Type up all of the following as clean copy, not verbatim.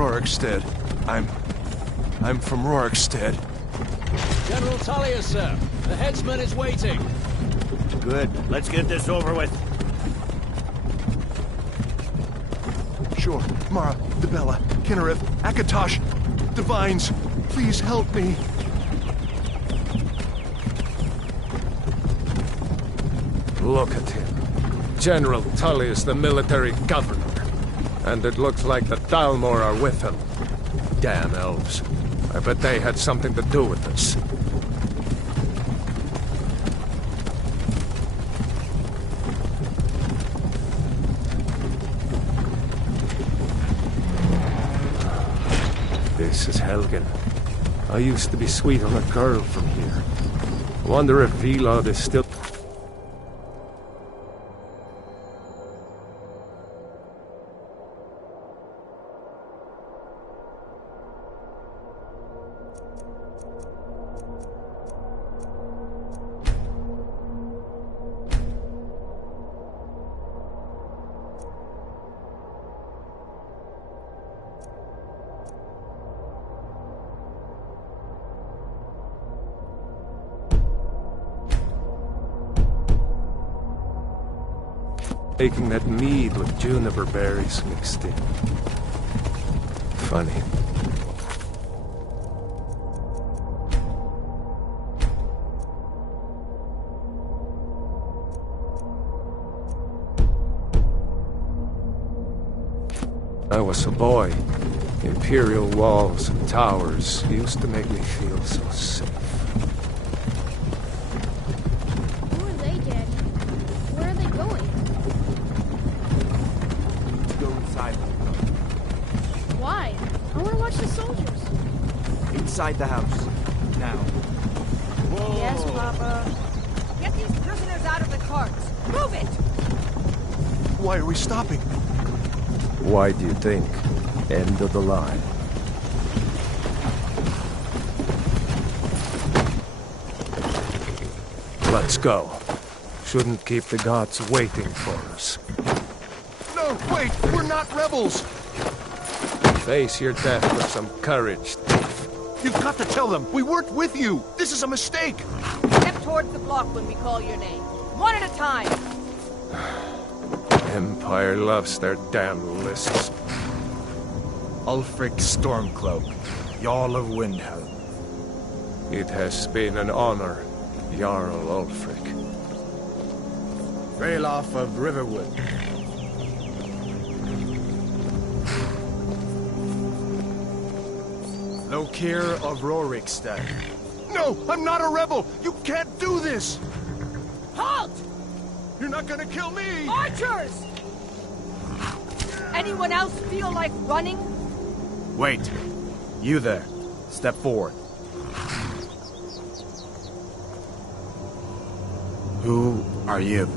Rorikstead. I'm from Rorikstead. General Tullius, sir. The headsman is waiting. Good. Let's get this over with. Sure. Mara, Debella, Kinnereth, Akatosh, Divines, please help me. Look at him. General Tullius, the military governor. And it looks like the Dalmor are with him. Damn elves. I bet they had something to do with this. This is Helgen. I used to be sweet on a girl from here. Wonder if Vilod is still... Taking that mead with juniper berries mixed in. Funny. I was a boy. Imperial walls and towers used to make me feel so safe. Who are they, Daddy? Where are they going? Go inside. Why? I want to watch the soldiers. Inside the house. Now. Whoa. Yes, Papa. Get these prisoners out of the carts. Move it! Why are we stopping? Why do you think? End of the line. Let's go. Shouldn't keep the gods waiting for us. No, wait! We're not rebels! Face your death with some courage, thief. You've got to tell them! We weren't with you! This is a mistake! Step towards the block when we call your name. One at a time. Empire loves their damn lists. Ulfric Stormcloak, Jarl of Windhelm. It has been an honor, Jarl Ulfric. Ralof of Riverwood. Lokir of Rorikstead. No! I'm not a rebel! You can't do this! Halt! You're not gonna kill me! Archers! Anyone else feel like running? Wait. You there. Step forward. Who are you?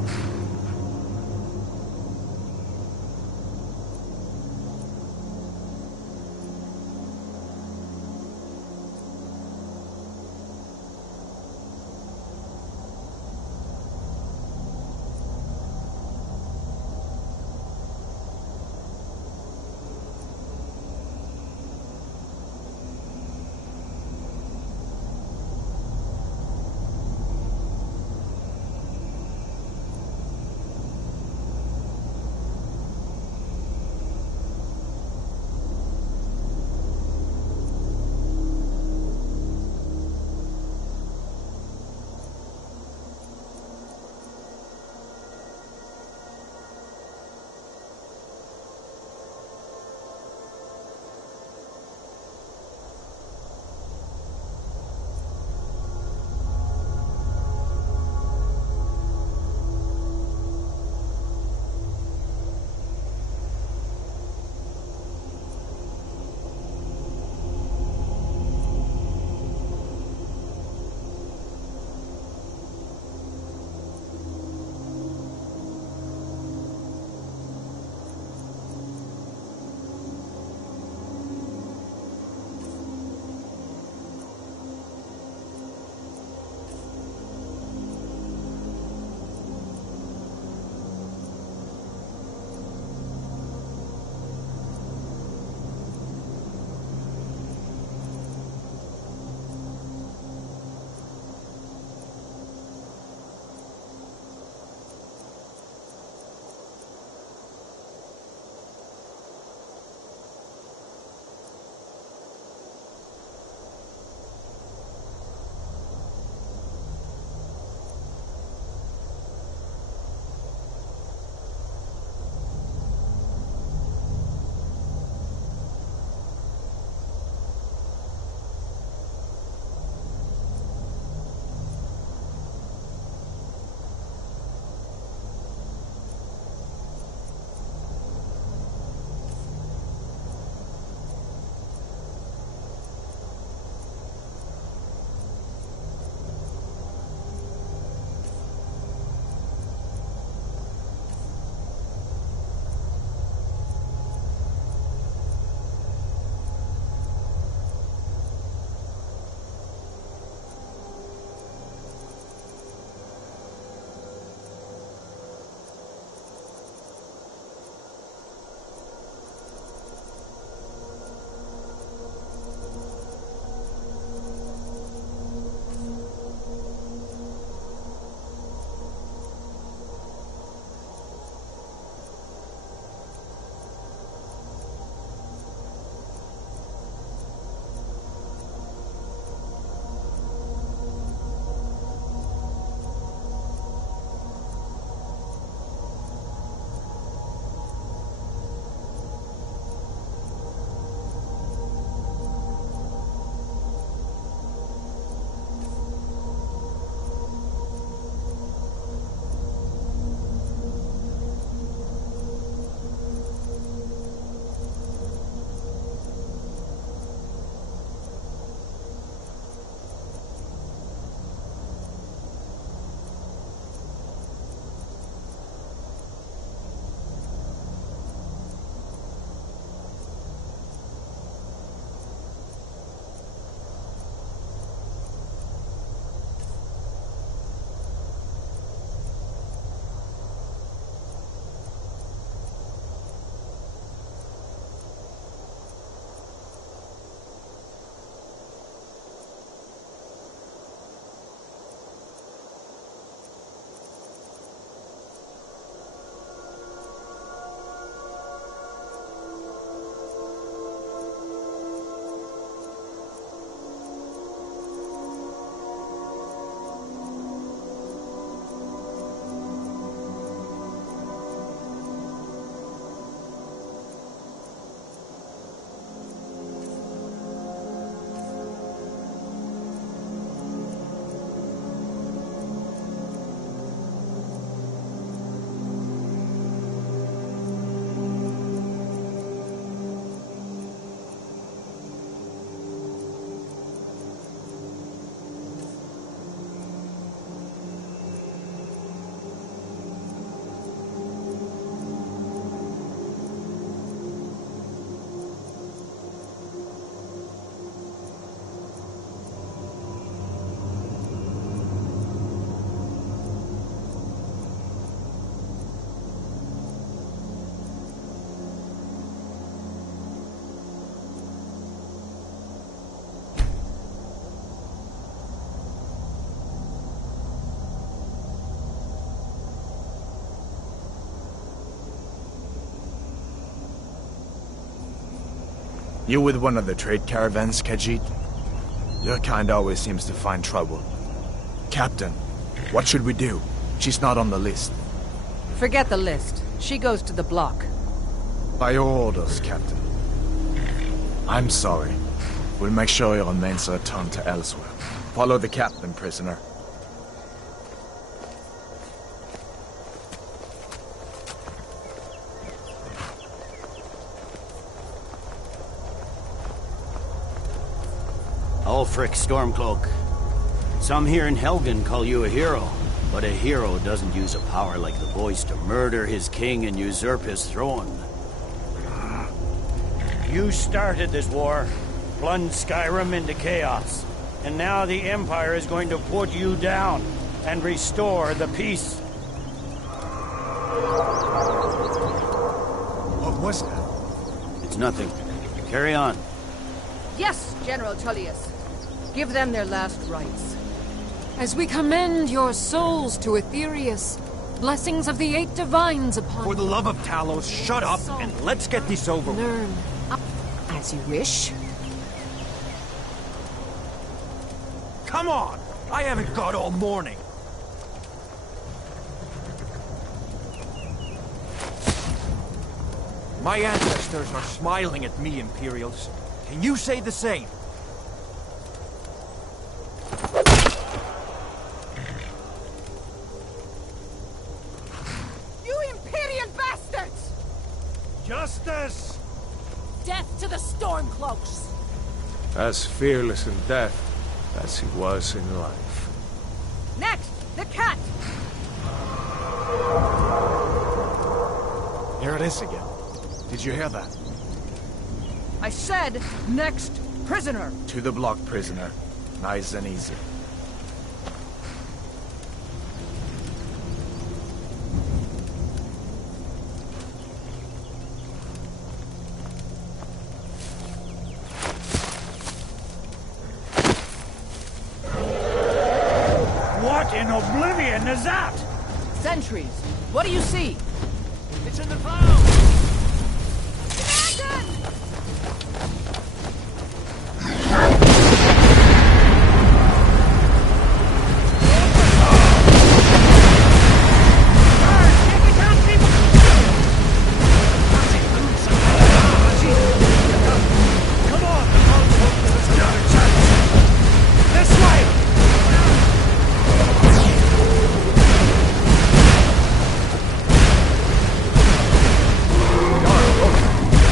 You with one of the trade caravans, Khajiit? Your kind always seems to find trouble. Captain, what should we do? She's not on the list. Forget the list. She goes to the block. By your orders, Captain. I'm sorry. We'll make sure your remains are returned to elsewhere. Follow the captain, prisoner. Ulfric Stormcloak. Some here in Helgen call you a hero, but a hero doesn't use a power like the voice to murder his king and usurp his throne. You started this war, plunged Skyrim into chaos, and now the Empire is going to put you down and restore the peace. What was that? It's nothing. Carry on. Yes, General Tullius. Give them their last rites. As we commend your souls to Aetherius, blessings of the eight divines upon For the love of Talos, shut up and let's get this over with. learn. As you wish. Come on! I haven't got all morning. My ancestors are smiling at me, Imperials. Can you say the same? You Imperial bastards! Justice! Death to the Stormcloaks! As fearless in death as he was in life. Next, the cat! Here it is again. Did you hear that? I said, next prisoner! To the block, prisoner. Nice and easy. What in oblivion is that? Sentries, what do you see? It's in the clouds!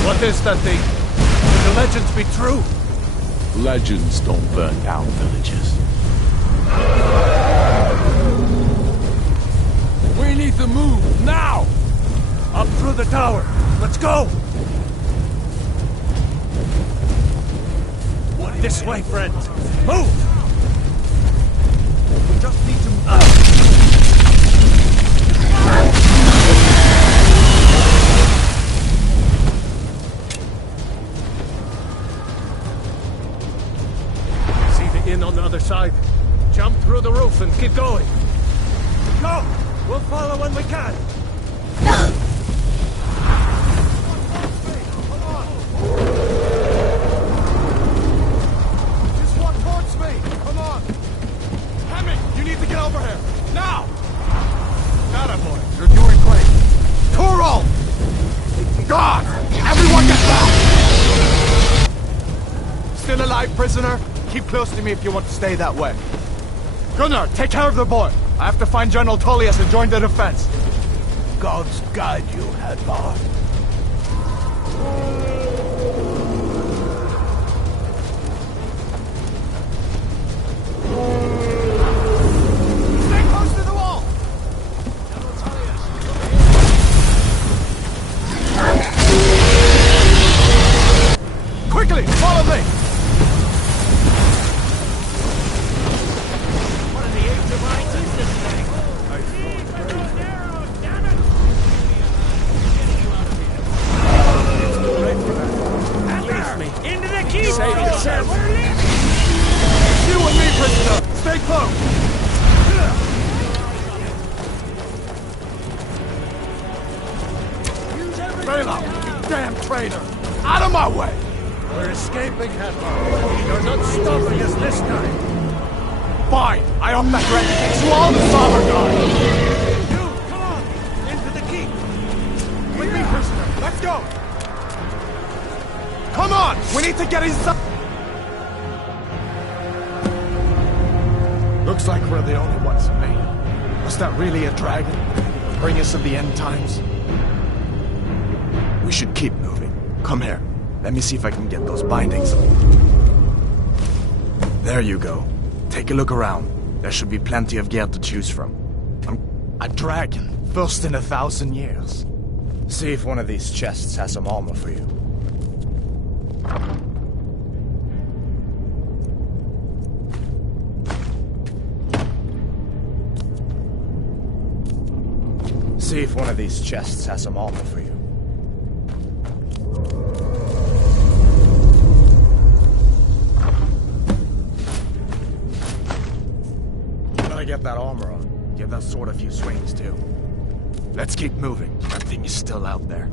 What is that thing? Could the legends be true? Legends don't burn down villages. We need to move, now! Up through the tower. Let's go! This way, friends. Move! We just need to... In on the other side. Jump through the roof and keep going. Go! We'll follow when we can. Just walk towards me! Come on! Hemming, you need to get over here! Now! Attaboy, you're doing great! Toro! God! Everyone get down! Still alive, prisoner? Keep close to me if you want to stay that way. Gunnar, take care of the boy. I have to find General Tullius and join the defense. Gods guide you, Hadvar. Stay close to the wall! Quickly, follow me! Save yourself. You and me, prisoner! Stay close! Bela, you damn traitor! Out of my way! We're escaping, Admiral. You're not stopping us this time. Fine! I hope that Red takes you all to Sauergard! You, come on! Into the keep! With me, prisoner! Let's go! Come on! We need to get inside! Looks like we're the only ones who made it. Was that really a dragon? Bring us of the end times? We should keep moving. Come here. Let me see if I can get those bindings. There you go. Take a look around. There should be plenty of gear to choose from. A dragon, first in 1,000 years. See if one of these chests has some armor for you. See if one of these chests has some armor for you. Gotta get that armor on. Give that sword a few swings too. Let's keep moving. That thing is still out there.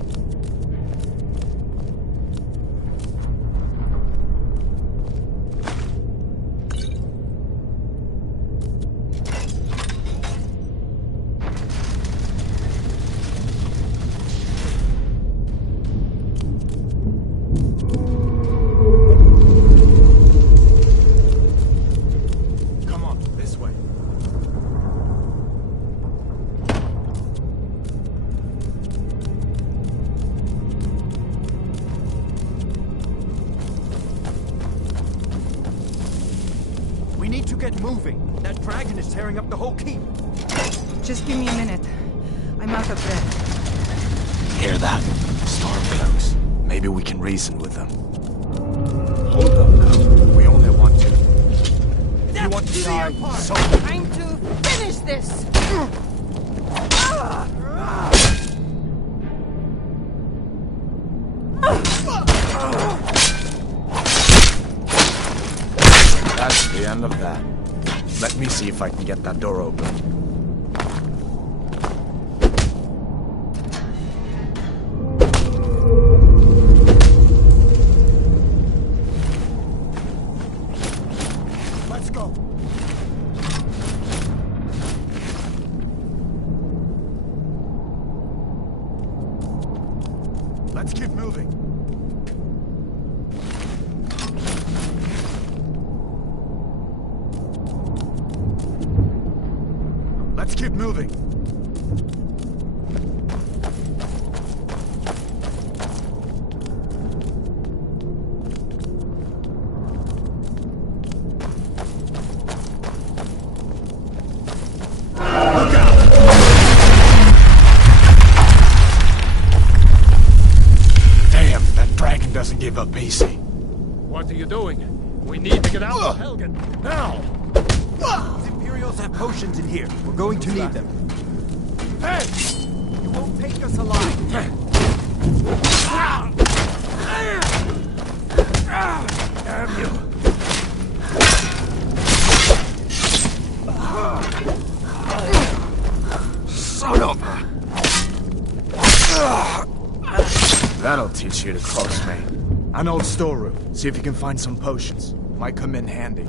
We need to get moving. That dragon is tearing up the whole keep. Just give me a minute. I'm out of breath. Hear that? Stormcloaks. Maybe we can reason with them. Hold up now. We only want to... If you want to die, so... Trying to finish this! That's the end of that. Let me see if I can get that door open. Let's go. Let's keep moving. Let's keep moving. Look out! Damn, that dragon doesn't give up easy. What are you doing? We need to get out of Helgen, now! These Imperials have potions in here. We're going to need them. Hey! You won't take us alive. Damn you. Son of a... That'll teach you to close me. An old storeroom. See if you can find some potions. Might come in handy.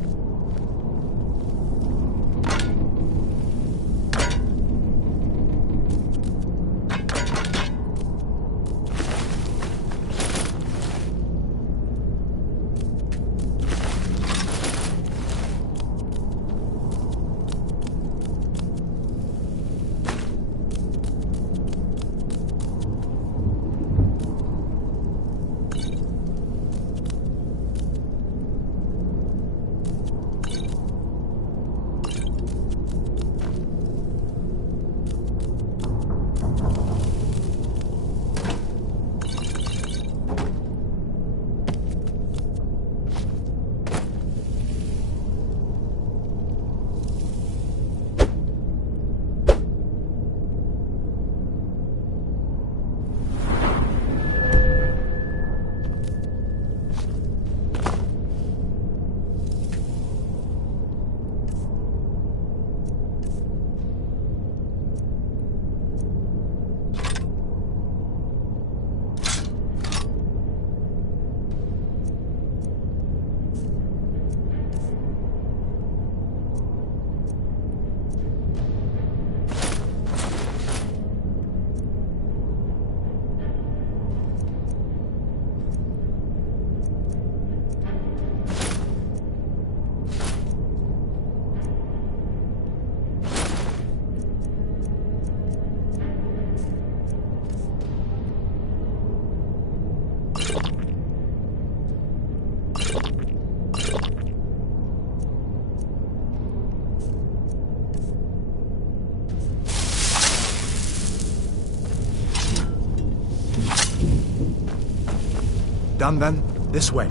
done then? This way.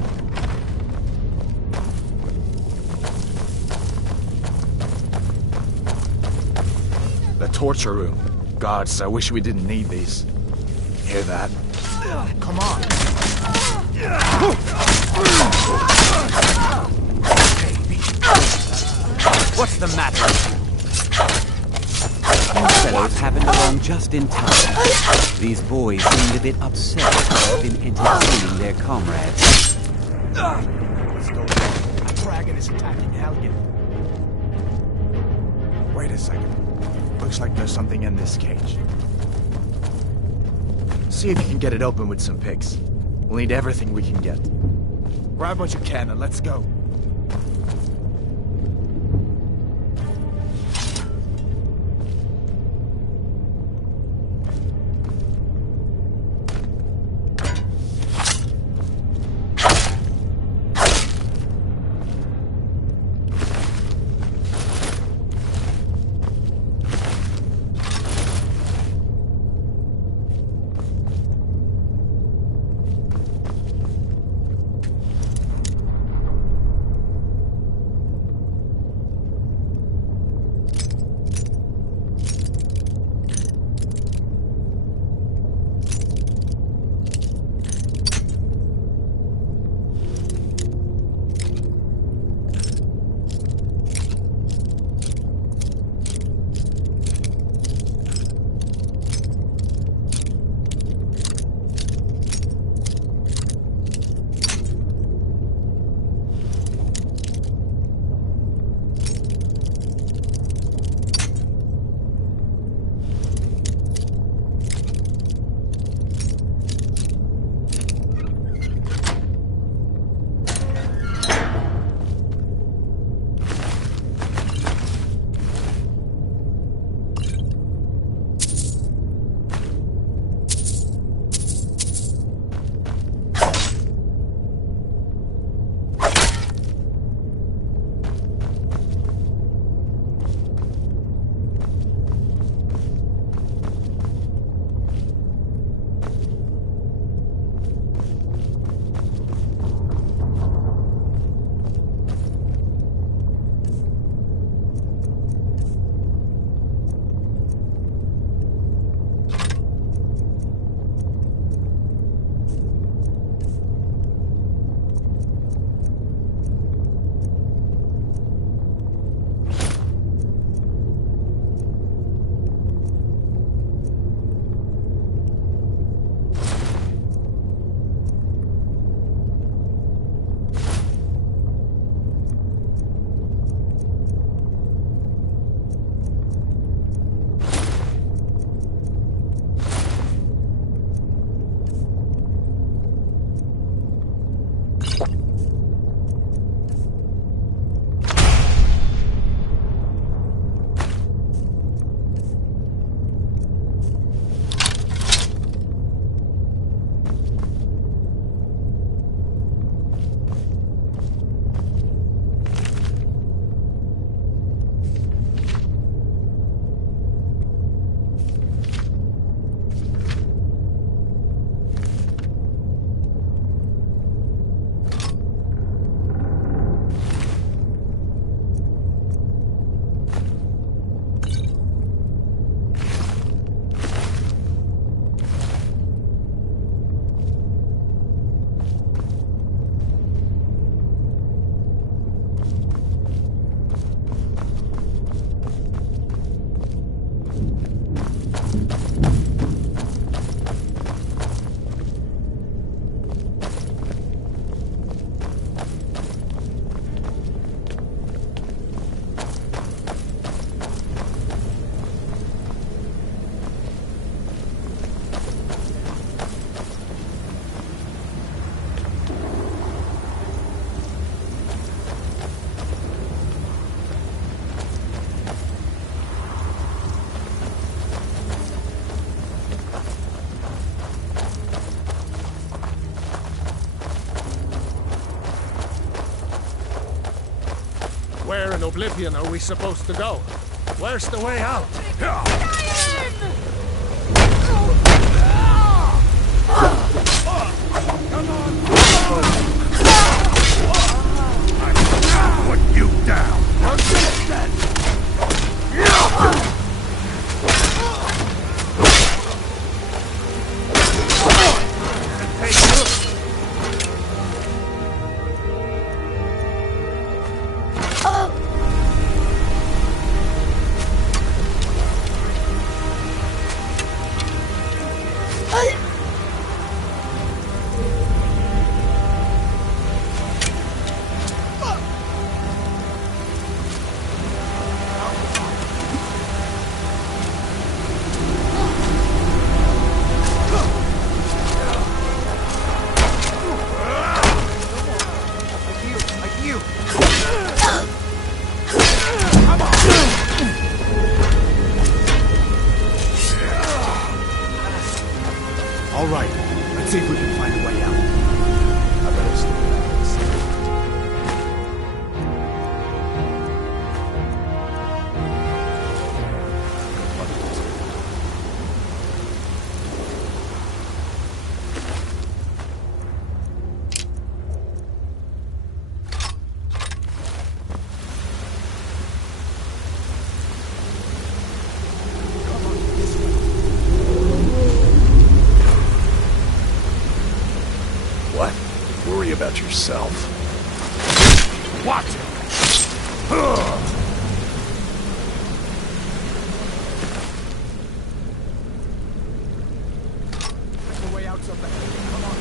The torture room. Gods, I wish we didn't need these. Hear that? Come on. What's the matter? You fellows happened along just in time. These boys seemed a bit upset to have been entertaining their comrades. What's going on? A dragon is attacking Helgen. Wait a second. Looks like there's something in this cage. See if you can get it open with some picks. We'll need everything we can get. Grab what you can and let's go. Where in Oblivion are we supposed to go? Where's the way out? Come on! Put you down. All right, let's see if we can find a way out. I better stay back. What? Worry about yourself. Watch it. The way out's up ahead. Come on.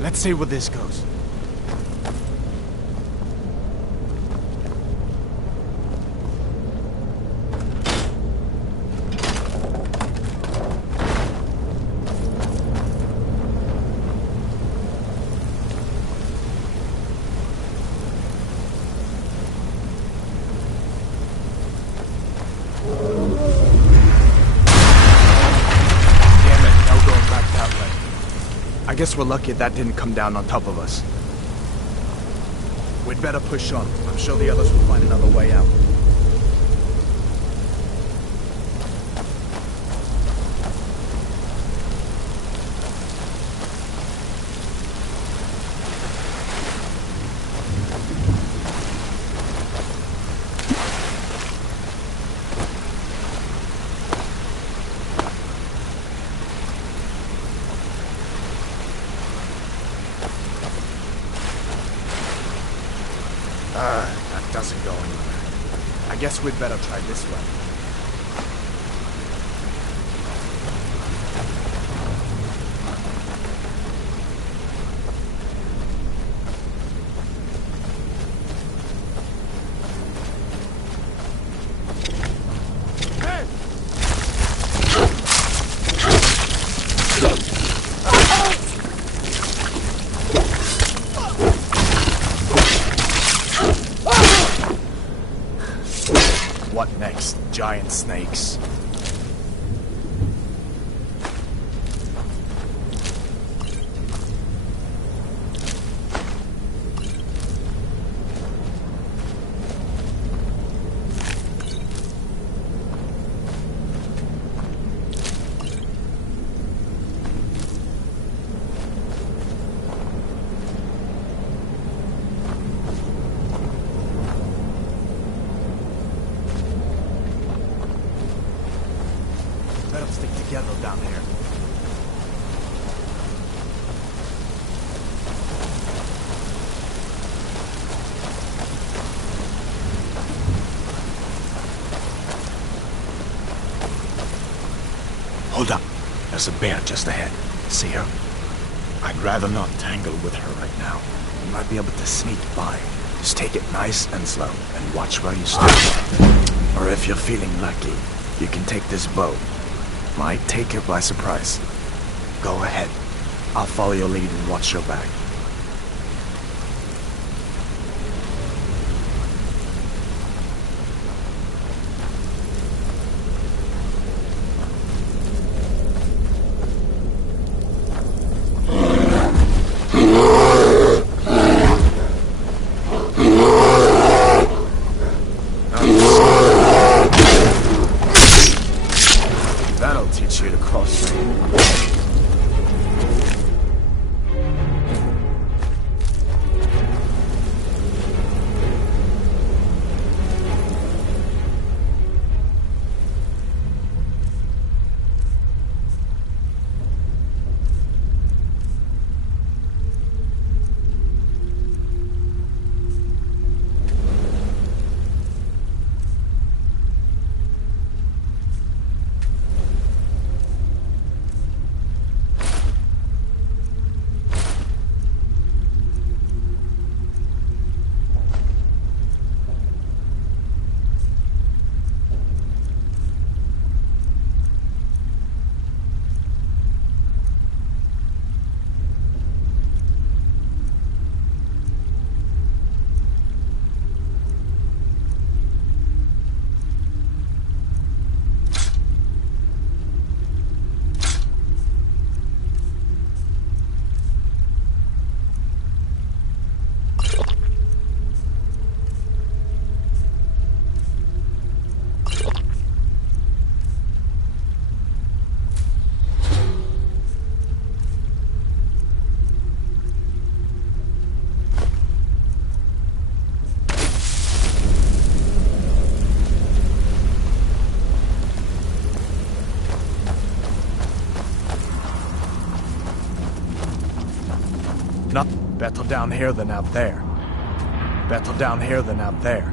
Let's see where this goes. Damn it, no going back that way. I guess we're lucky that didn't come down on top of us. We'd better push on. I'm sure the others will find another way out. That doesn't go anywhere. I guess we'd better try this way. What next? Giant snakes. together down here. Hold up. There's a bear just ahead. See her? I'd rather not tangle with her right now. You might be able to sneak by. Just take it nice and slow, and watch where you step. Or if you're feeling lucky, you can take this bow. Might take her by surprise. Go ahead. I'll follow your lead and watch your back. Better down here than out there. Better down here than out there.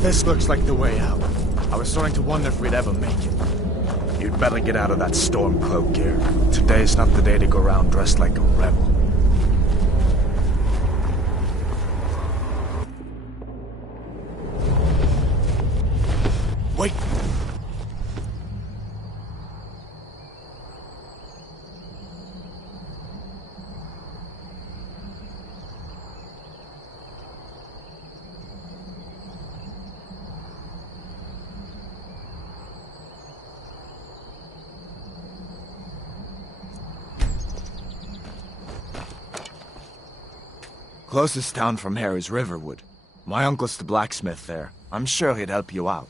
This looks like the way out. I was starting to wonder if we'd ever make it. You'd better get out of that storm cloak gear. Today's not the day to go around dressed like a rebel. Wait! Closest town from here is Riverwood. My uncle's the blacksmith there. I'm sure he'd help you out.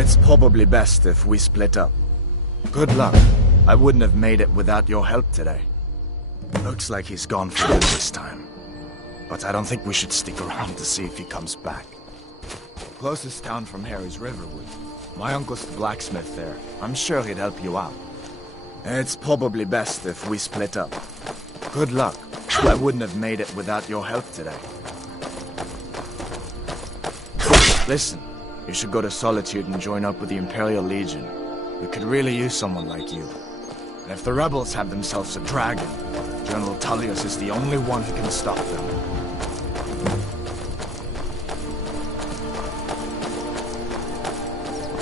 It's probably best if we split up. Good luck. I wouldn't have made it without your help today. Looks like he's gone for good this time. But I don't think we should stick around to see if he comes back. Closest town from here is Riverwood. My uncle's the blacksmith there. I'm sure he'd help you out. It's probably best if we split up. Good luck. I wouldn't have made it without your help today. Listen. You should go to Solitude and join up with the Imperial Legion. We could really use someone like you. And if the rebels have themselves a dragon, General Tullius is the only one who can stop them.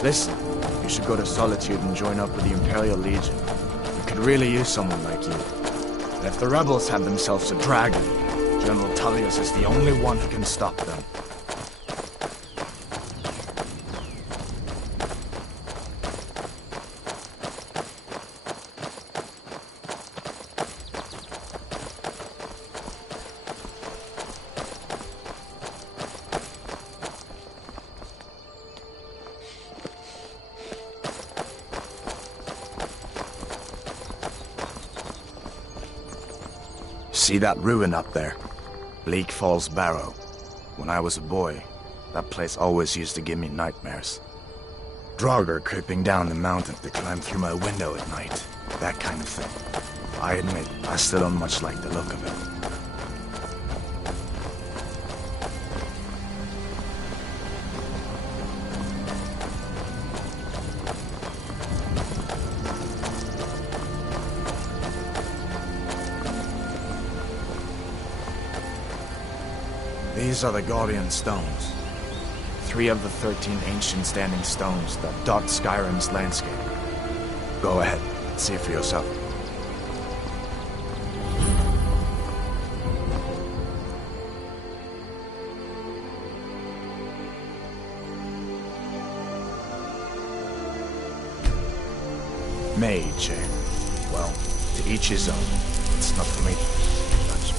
Listen, you should go to Solitude and join up with the Imperial Legion. We could really use someone like you. And if the rebels have themselves a dragon, General Tullius is the only one who can stop them. See that ruin up there? Bleak Falls Barrow. When I was a boy, that place always used to give me nightmares. Draugr creeping down the mountain to climb through my window at night. That kind of thing. I admit, I still don't much like the look of it. These are the Guardian Stones. 3 of the 13 ancient standing stones that dot Skyrim's landscape. Go ahead, see it for yourself. Mage, eh? Well, to each his own. It's not for me to judge.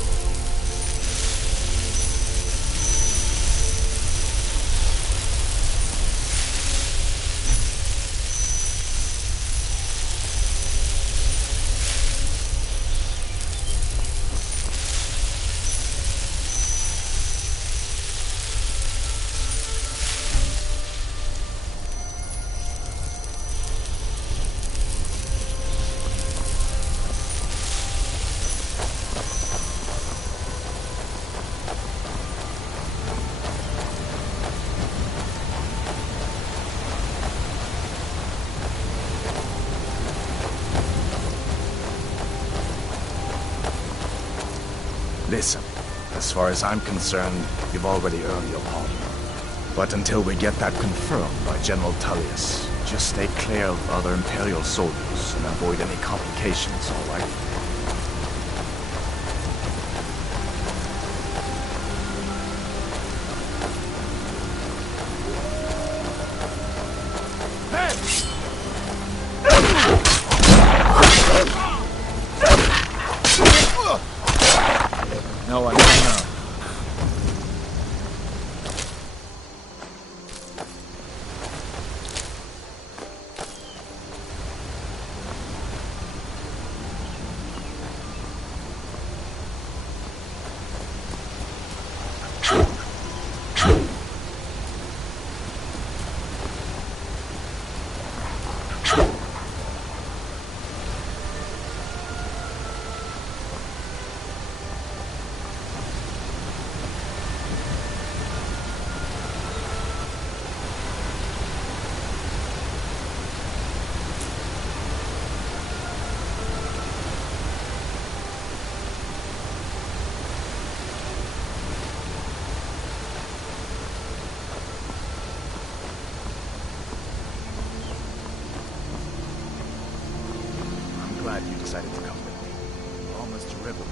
Listen, as far as I'm concerned, you've already earned your pardon. But until we get that confirmed by General Tullius, just stay clear of other Imperial soldiers and avoid any complications, all right? No one can know. Glad you decided to come with me. Almost a river.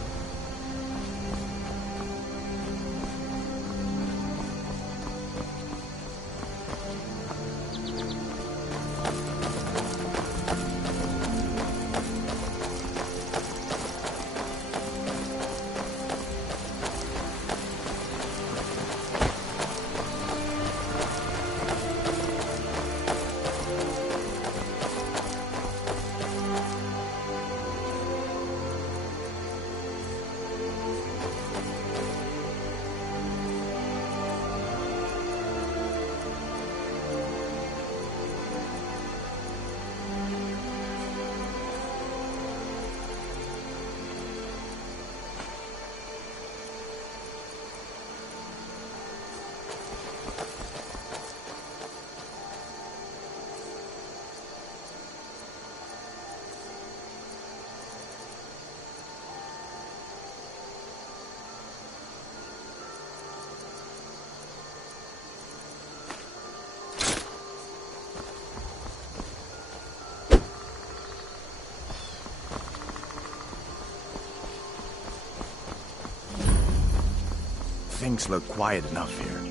Things look quiet enough here.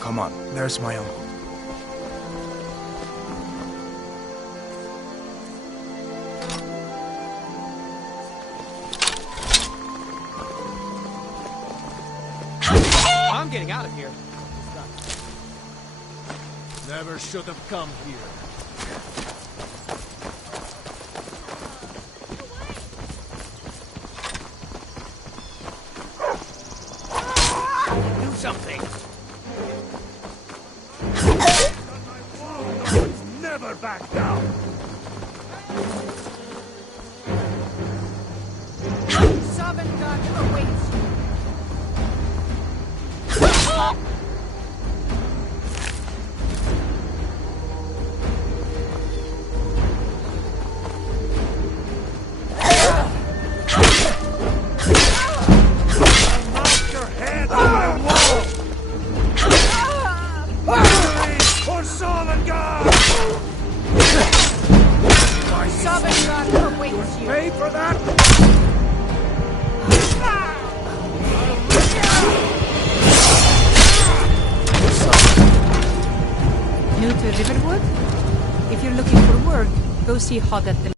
Come on, there's my uncle. I'm getting out of here. Never should have come here. Sovngarde awaits you. Sovngarde awaits you. Pay for that? New to Riverwood? If you're looking for work, go see Hodet the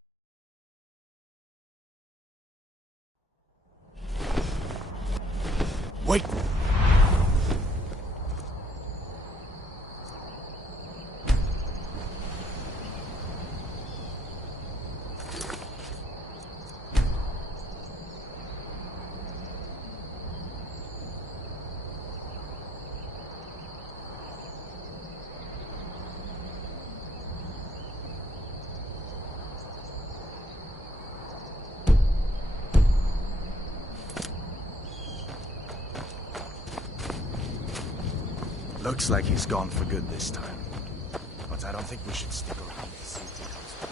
Wait! Looks like he's gone for good this time. But I don't think we should stick around to see if he comes back.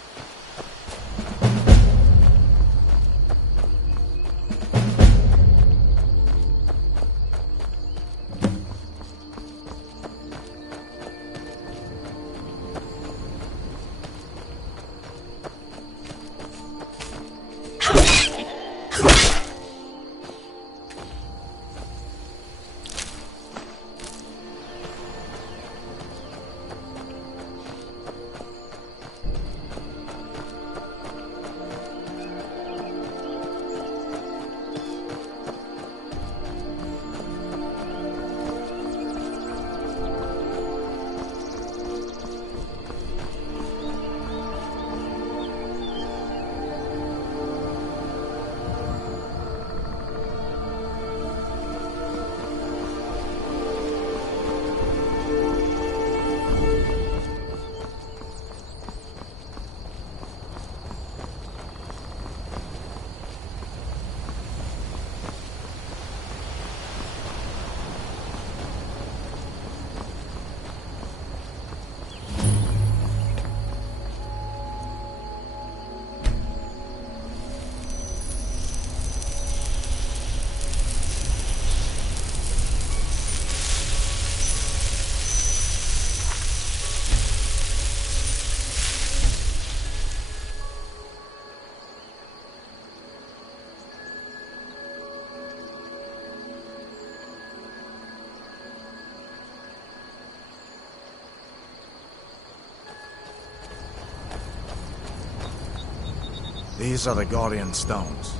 These are the Guardian Stones.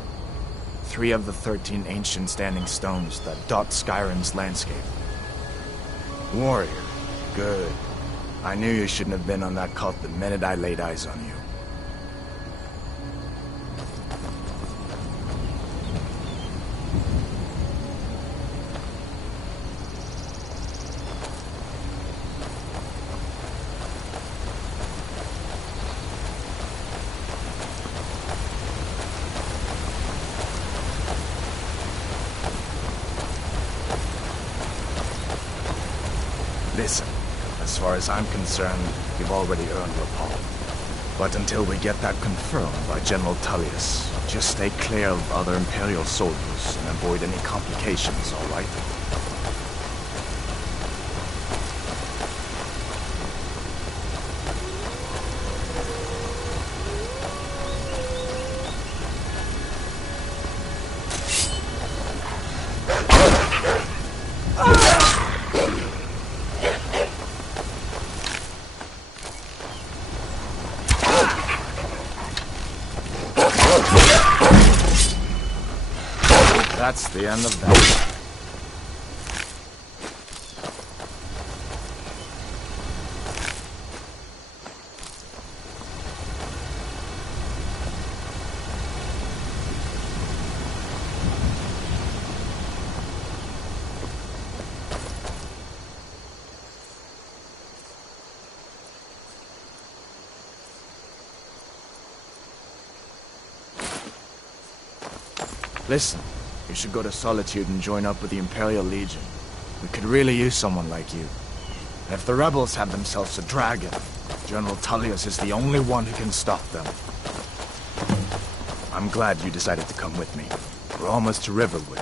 3 of the 13 ancient standing stones that dot Skyrim's landscape. Warrior. Good. I knew you shouldn't have been on that cult the minute I laid eyes on you. Listen, as far as I'm concerned, you've already earned rapport. But until we get that confirmed by General Tullius, just stay clear of other Imperial soldiers and avoid any complications, all right? That's the end of that. Listen, you should go to Solitude and join up with the Imperial Legion. We could really use someone like you. And if the rebels have themselves a dragon, General Tullius is the only one who can stop them. I'm glad you decided to come with me. We're almost to Riverwood.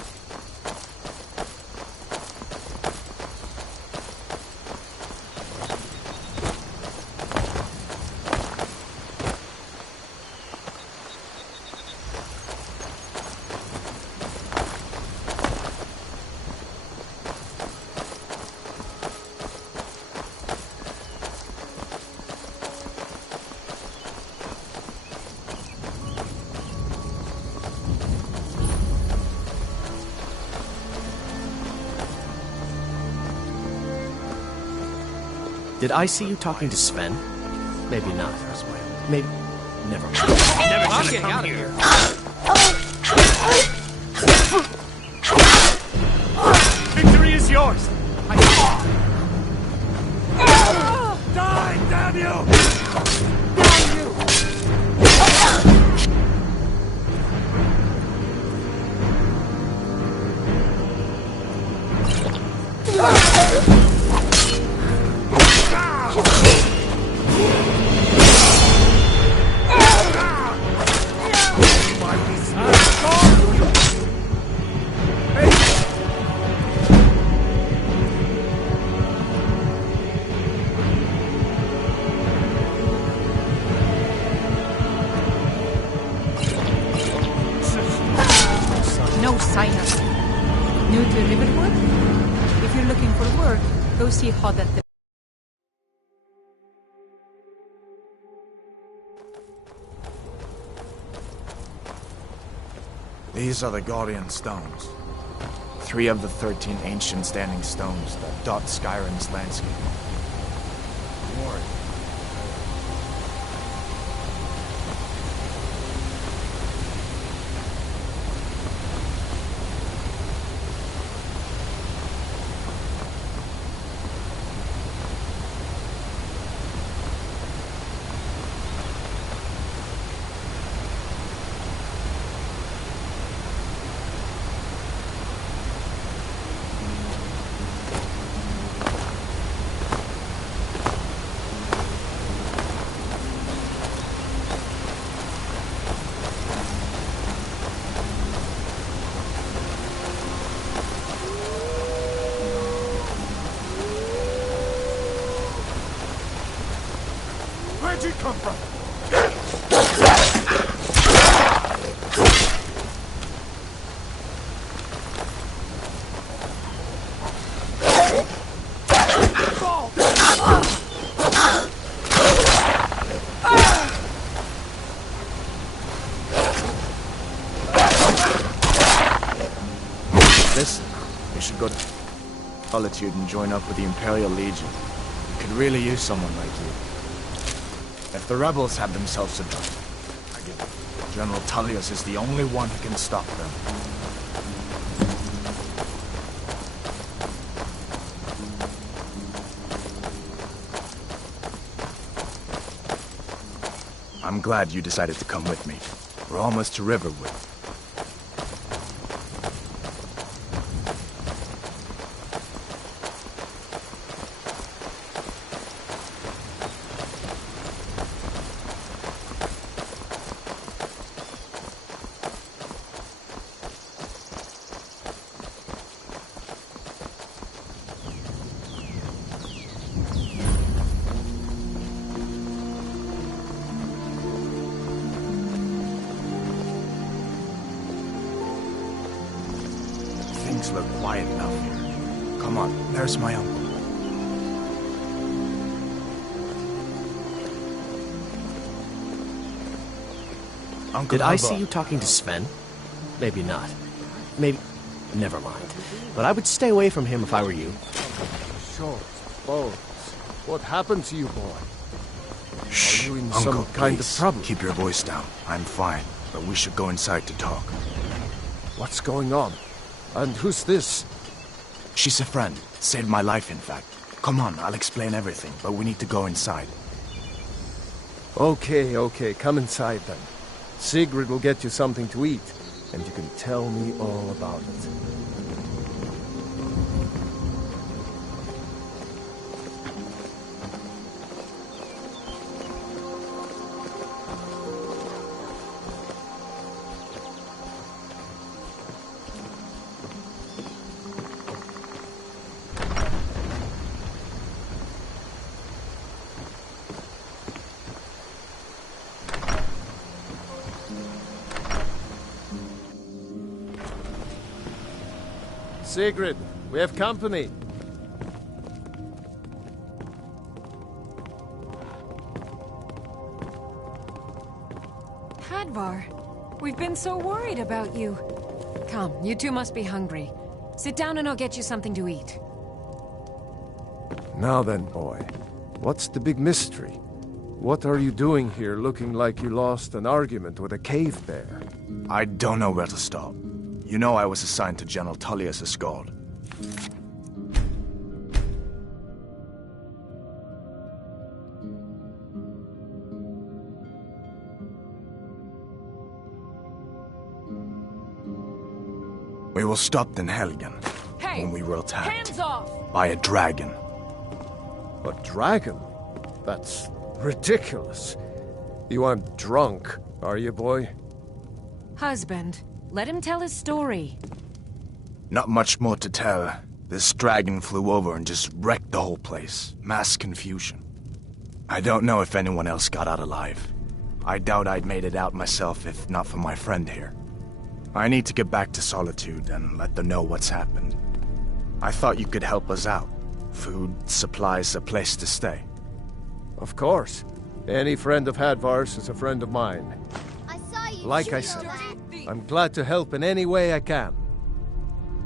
Did I see you talking to Sven? Maybe not. Maybe... Never mind. I'm getting out of here. Victory is yours! Die, damn you! Damn you! No sign of it. New to Riverwood? If you're looking for work, go see Hod at the... These are the Guardian Stones. 3 of the 13 ancient standing stones that dot Skyrim's landscape. Don't worry. Where'd you come from? Listen, you should go to Solitude and join up with the Imperial Legion. We could really use someone like you. If the rebels have themselves a dragon, I get it. General Tullius is the only one who can stop them. I'm glad you decided to come with me. We're almost to Riverwood. Things look quiet enough here. Come on, there's my uncle. Uncle Did I Hubba. see you talking to Sven? Maybe not. Maybe... Never mind. But I would stay away from him if I were you. Shorts, bones. What happened to you, boy? Shh, Are you in Uncle, some kind of please, trouble? keep your voice down. I'm fine, but we should go inside to talk. What's going on? And who's this? She's a friend. Saved my life, in fact. Come on, I'll explain everything, but we need to go inside. Okay, come inside then. Sigrid will get you something to eat. and you can tell me all about it. Sigrid, we have company. Hadvar, we've been so worried about you. Come, you two must be hungry. Sit down and I'll get you something to eat. Now then, boy, what's the big mystery? What are you doing here looking like you lost an argument with a cave bear? I don't know where to start. You know I was assigned to General Tullius' guard. We were stopped in Helgen Hey! when we were attacked Hands off! by a dragon. A dragon? That's ridiculous. You aren't drunk, are you, boy? Husband, let him tell his story. Not much more to tell. This dragon flew over and just wrecked the whole place. Mass confusion. I don't know if anyone else got out alive. I doubt I'd made it out myself if not for my friend here. I need to get back to Solitude and let them know what's happened. I thought you could help us out. Food, supplies, a place to stay. Of course. Any friend of Hadvar's is a friend of mine. I saw you. Like I said, I'm glad to help in any way I can.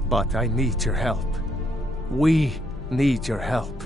But I need your help. We need your help.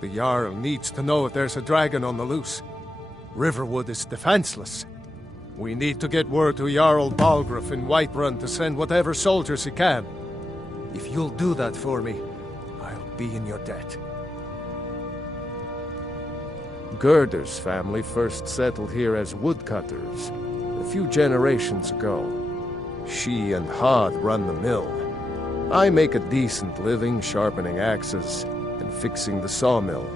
The Jarl needs to know if there's a dragon on the loose. Riverwood is defenseless. We need to get word to Jarl Balgruuf in Whiterun to send whatever soldiers he can. If you'll do that for me, I'll be in your debt. Gerder's family first settled here as woodcutters a few generations ago. She and Hod run the mill. I make a decent living sharpening axes and fixing the sawmill.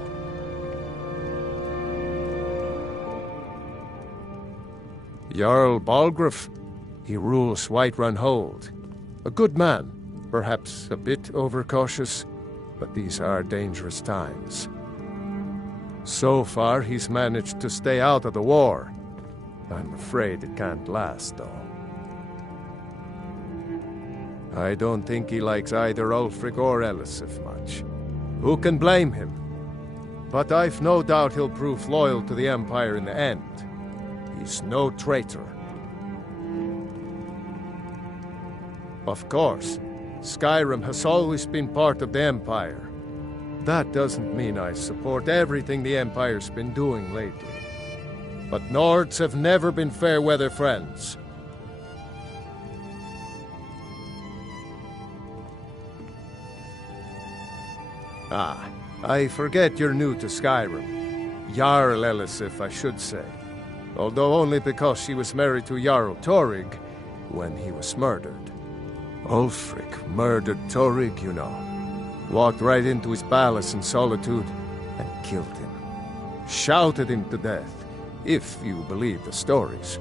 Jarl Balgruuf, he rules Whiterun Hold. A good man, perhaps a bit overcautious, but these are dangerous times. So far, he's managed to stay out of the war. I'm afraid it can't last, though. I don't think he likes either Ulfric or Elisif much. Who can blame him? But I've no doubt he'll prove loyal to the Empire in the end. He's no traitor. Of course, Skyrim has always been part of the Empire. That doesn't mean I support everything the Empire's been doing lately. But Nords have never been fair-weather friends. Ah, I forget you're new to Skyrim. Jarl Elisif, I should say. Although only because she was married to Jarl Torrig when he was murdered. Ulfric murdered Torrig, you know. Walked right into his palace in Solitude and killed him. Shouted him to death, if you believe the stories.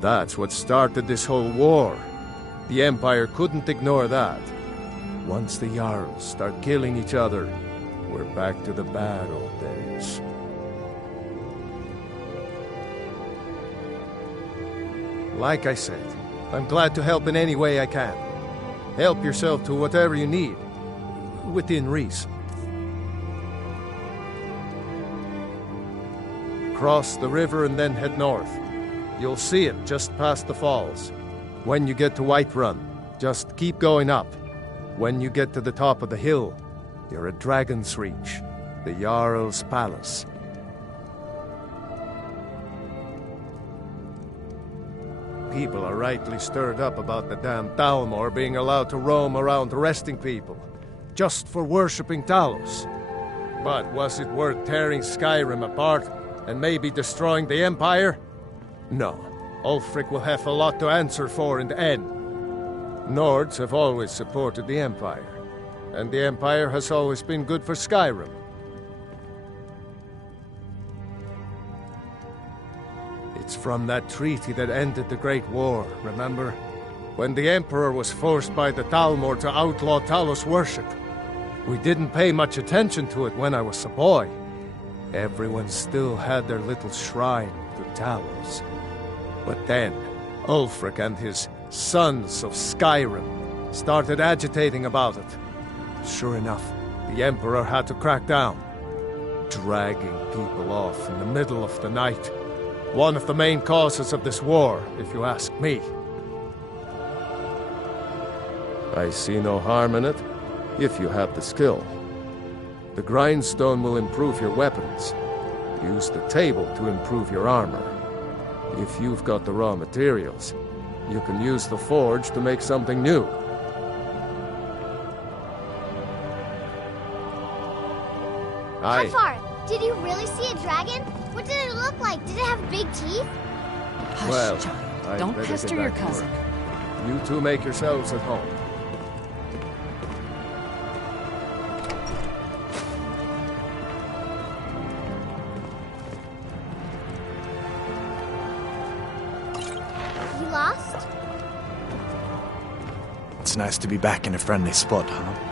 That's what started this whole war. The Empire couldn't ignore that. Once the Jarls start killing each other, we're back to the bad old days. Like I said, I'm glad to help in any way I can. Help yourself to whatever you need, within reason. Cross the river and then head north. You'll see it just past the falls. When you get to Whiterun, just keep going up. When you get to the top of the hill, you're at Dragon's Reach, the Jarl's palace. People are rightly stirred up about the damn Thalmor being allowed to roam around arresting people, just for worshipping Talos. But was it worth tearing Skyrim apart and maybe destroying the Empire? No. Ulfric will have a lot to answer for in the end. Nords have always supported the Empire, and the Empire has always been good for Skyrim. It's from that treaty that ended the Great War, remember? When the Emperor was forced by the Thalmor to outlaw Talos worship. We didn't pay much attention to it when I was a boy. Everyone still had their little shrine to Talos. But then, Ulfric and his Sons of Skyrim started agitating about it. Sure enough, the Emperor had to crack down, dragging people off in the middle of the night. One of the main causes of this war, if you ask me. I see no harm in it, if you have the skill. The grindstone will improve your weapons. Use the table to improve your armor. If you've got the raw materials, you can use the forge to make something new. Hafar, did you really see a dragon? What did it look like? Did it have big teeth? Hush, Well, child. I'd Don't better pester get your back to cousin. work. You two make yourselves at home. You lost? It's nice to be back in a friendly spot, huh?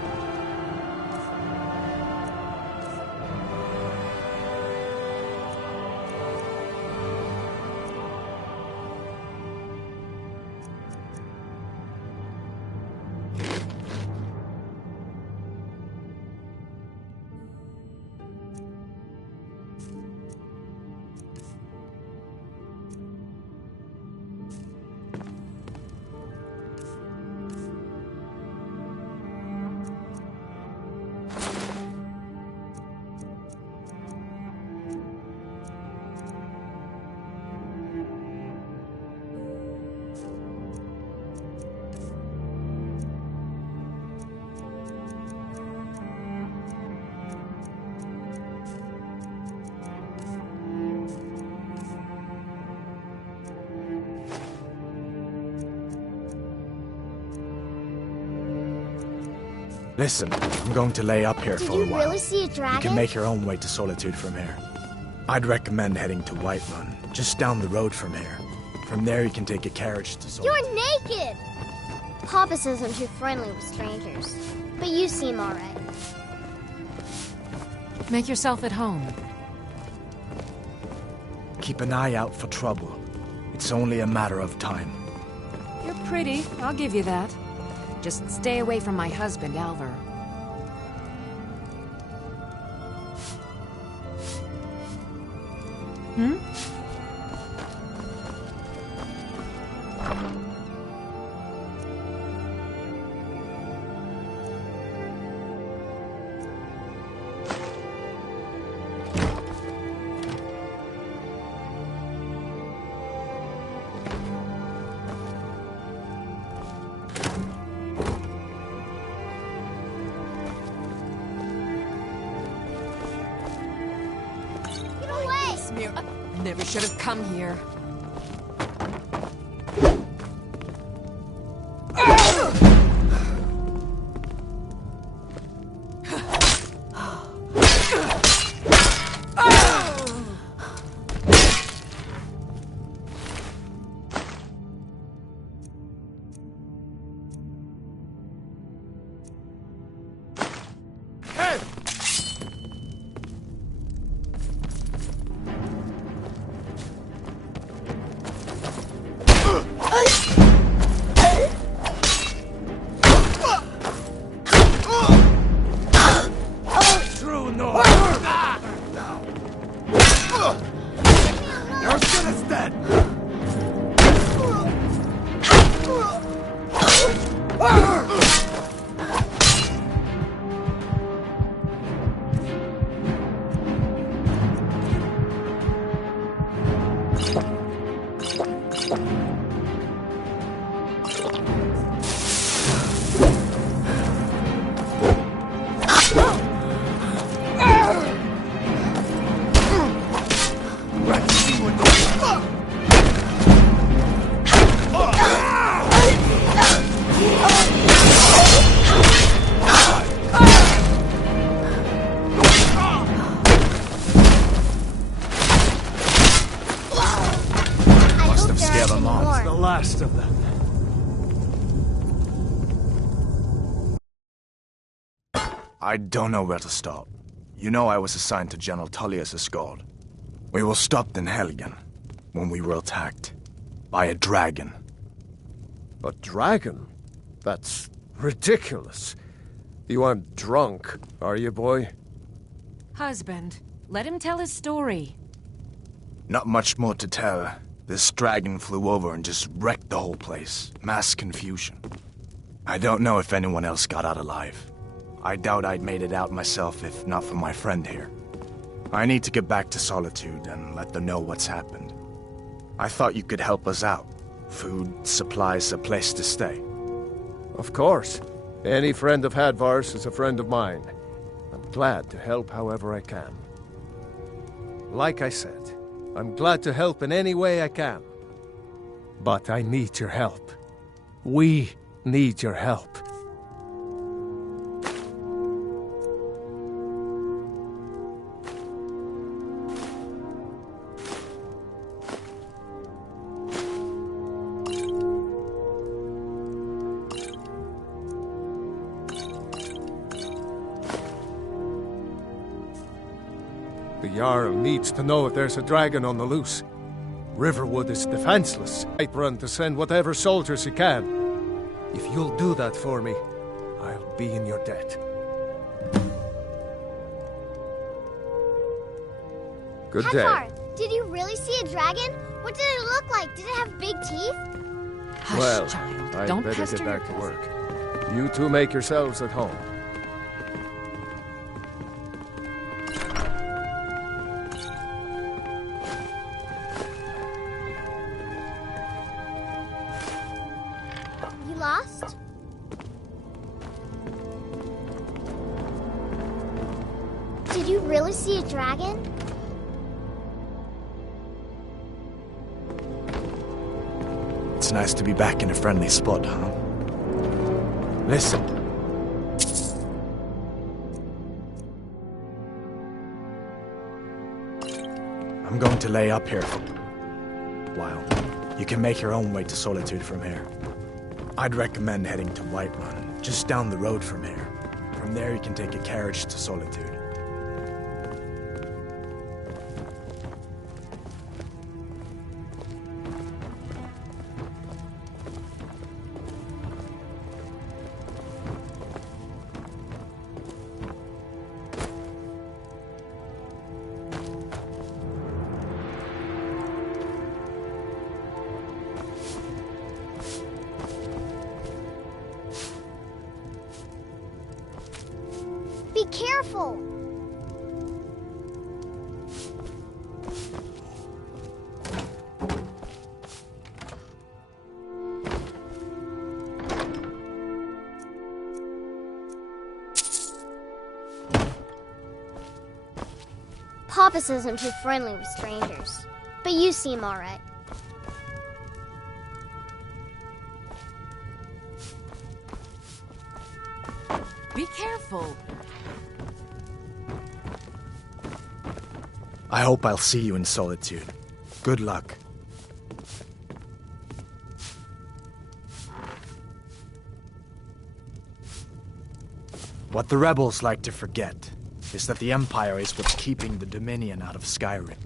Listen, I'm going to lay up here Did for a you while. really see a dragon? You can make your own way to Solitude from here. I'd recommend heading to Whiterun, just down the road from here. From there you can take a carriage to Solitude. You're naked! Papa says I'm too friendly with strangers. But you seem alright. Make yourself at home. Keep an eye out for trouble. It's only a matter of time. You're pretty, I'll give you that. Just stay away from my husband, Alvar. Hmm? Never should have come here. Last of them. I don't know where to start. You know I was assigned to General Tullius' escort. We were stopped in Helgen when we were attacked by a dragon. A dragon? That's ridiculous. You aren't drunk, are you, boy? Husband, let him tell his story. Not much more to tell. This dragon flew over and just wrecked the whole place. Mass confusion. I don't know if anyone else got out alive. I doubt I'd made it out myself if not for my friend here. I need to get back to Solitude and let them know what's happened. I thought you could help us out. Food, supplies, a place to stay. Of course. Any friend of Hadvar's is a friend of mine. I'm glad to help however I can. Like I said, I'm glad to help in any way I can. But I need your help. We need your help. The Jarl needs to know if there's a dragon on the loose. Riverwood is defenseless. I'd run to send whatever soldiers he can. If you'll do that for me, I'll be in your debt. Good day. Hadvar, did you really see a dragon? What did it look like? Did it have big teeth? Hush, Well, child. I'd Don't better pester get your back to cousin. work. You two make yourselves at home. You lost? Did you really see a dragon? It's nice to be back in a friendly spot, huh? Listen. I'm going to lay up here for a while. You can make your own way to Solitude from here. I'd recommend heading to Whiterun, just down the road from here. From there you can take a carriage to Solitude. Be careful! Papas isn't too friendly with strangers, but you seem alright. Be careful. I hope I'll see you in Solitude. Good luck. What the rebels like to forget is that the Empire is what's keeping the Dominion out of Skyrim.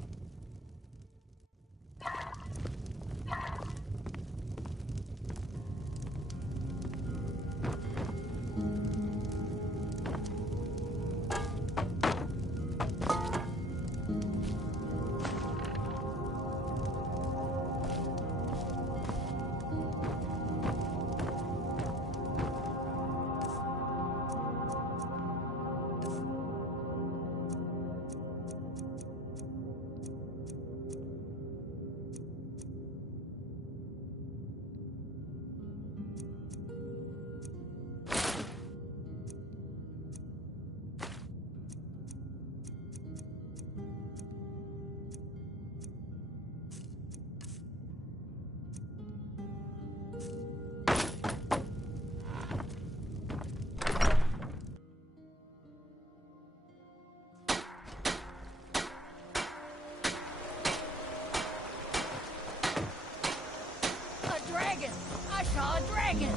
dragon! I saw a dragon!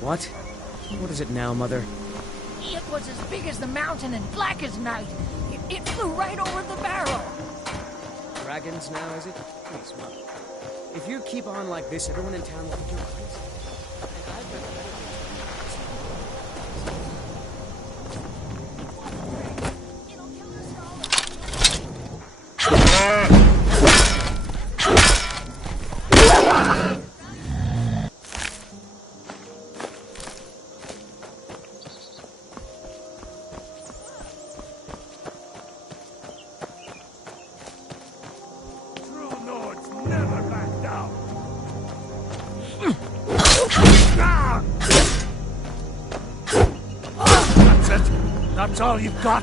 What? What is it now, Mother? It was as big as the mountain and black as night. It flew right over the barrel. Dragons now, is it? Please, Mother. If you keep on like this, everyone in town will think you're crazy. And I've never met That's all you've got?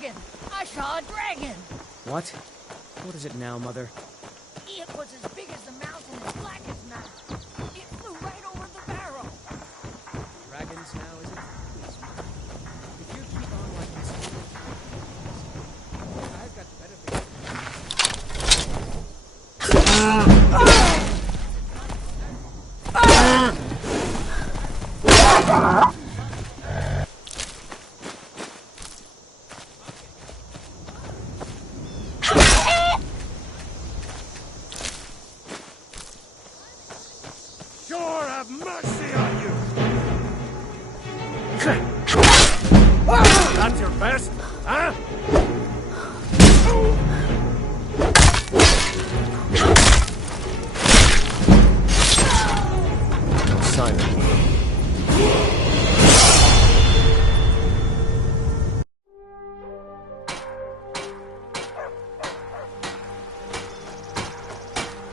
dragon! I saw a dragon! What? What is it now, Mother? It was as big as the mountain and black as night. It flew right over the barrel. Dragons now, is it? Please, Mother. If you keep on like this, I've got better Sure, have mercy on you! That's your best, huh? Simon.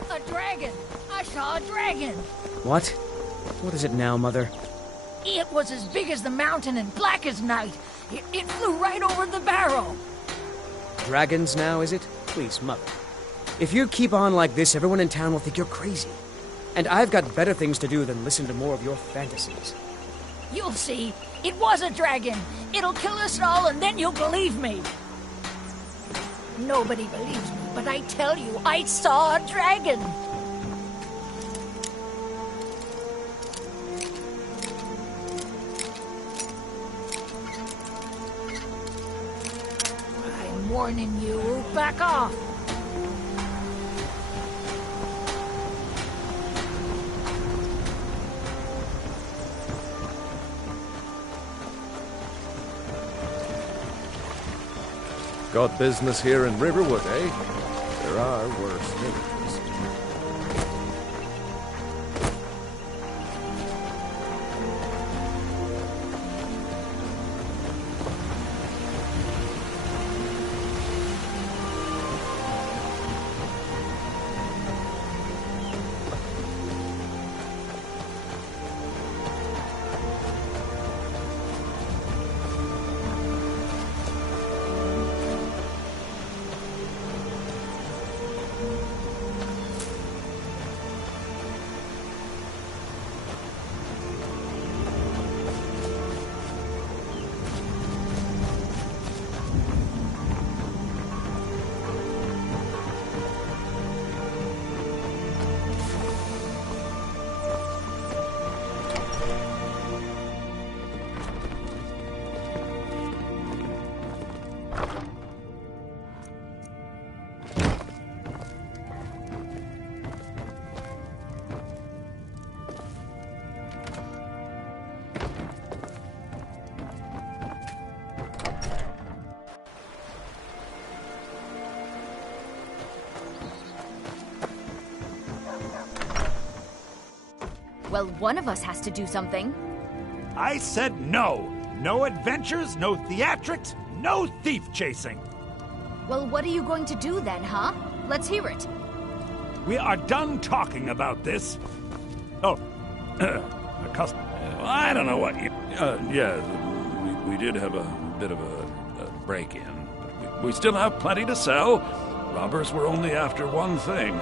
A dragon! I saw a dragon! What? What is it now, Mother? It was as big as the mountain and black as night. It flew right over the barrel. Dragons now, is it? Please, Mother. If you keep on like this, everyone in town will think you're crazy. And I've got better things to do than listen to more of your fantasies. You'll see. It was a dragon. It'll kill us all and then you'll believe me. Nobody believes me, but I tell you, I saw a dragon. I'm warning you. Back off. Got business here in Riverwood, eh? There are worse villages. Well, one of us has to do something. I said no. No adventures, no theatrics, no thief chasing. Well, what are you going to do then, huh? Let's hear it. We are done talking about this. Oh, I don't know what you... Yeah, we did have a bit of a break-in. We still have plenty to sell. Robbers were only after one thing.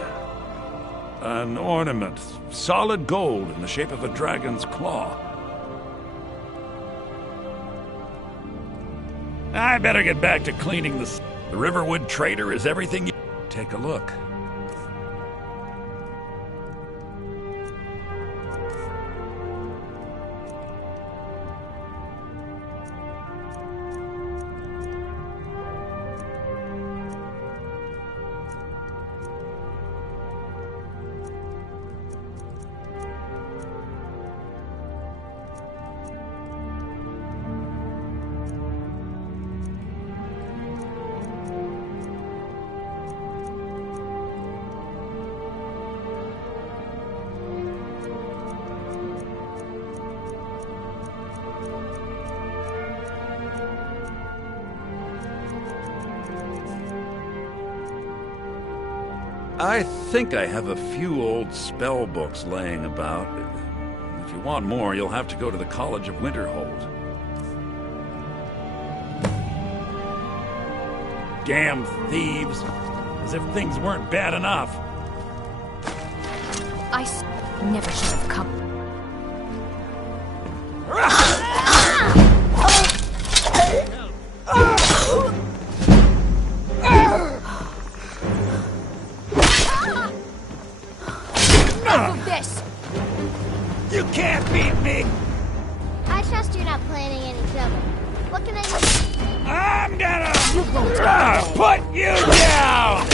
An ornament, solid gold in the shape of a dragon's claw. I better get back to cleaning the Riverwood Trader is everything you... Take a look. I think I have a few old spell books laying about. If you want more, you'll have to go to the College of Winterhold. damn thieves. As if things weren't bad enough. Never should have come. Enough of this! You can't beat me! I trust you're not planning any trouble. What can I do? I'm gonna put you down!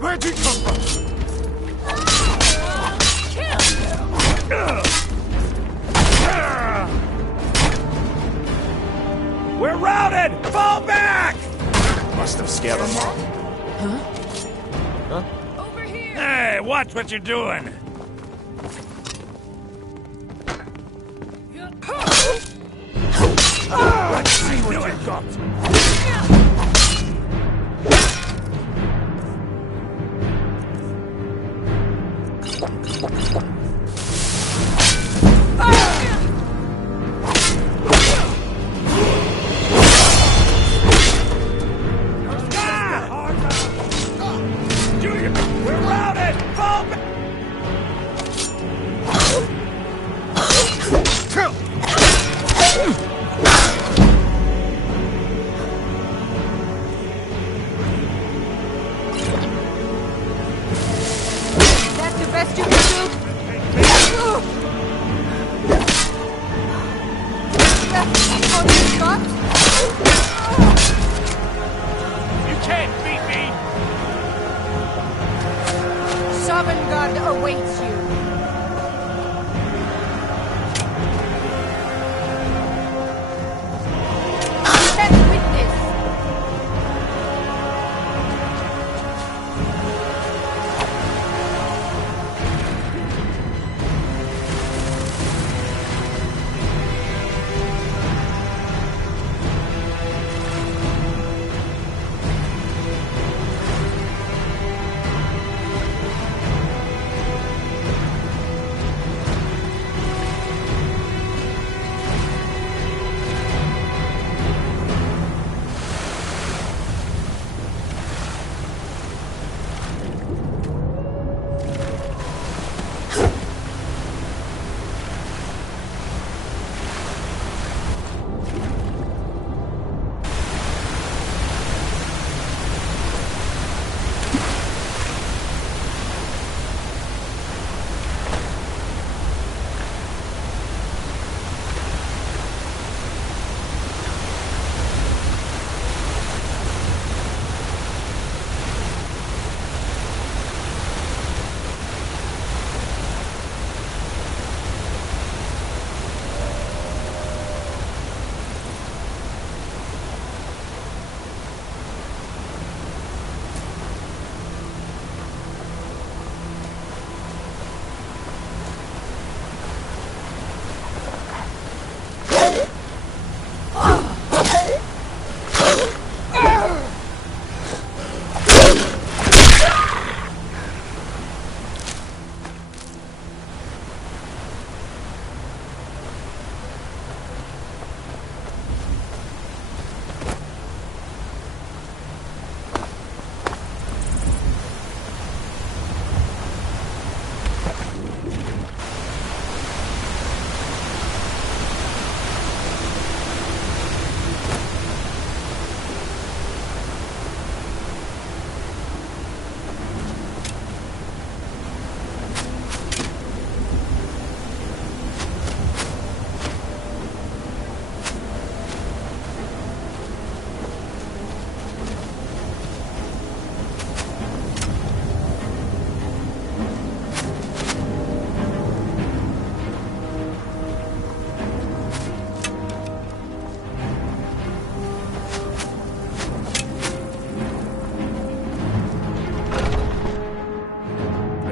Where'd you come from? We're routed! Fall back! Must have scared them off. Over here! Hey, watch what you're doing! Let's see what you got! We're routed! Fall back! That's the best you can do? That's all you got? You can't beat me! Sovngarde awaits you. Let's witness.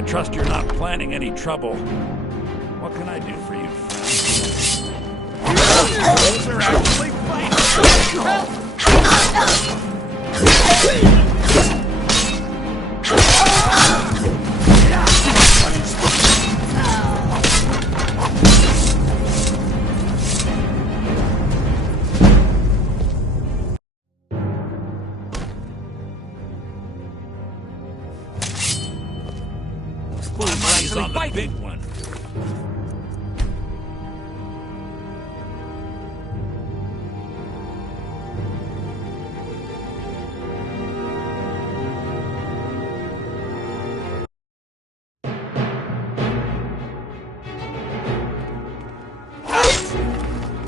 Trust you're not planning any trouble. What can I do for you, friend? Those are actually fools are He's actually on the fighting. big one.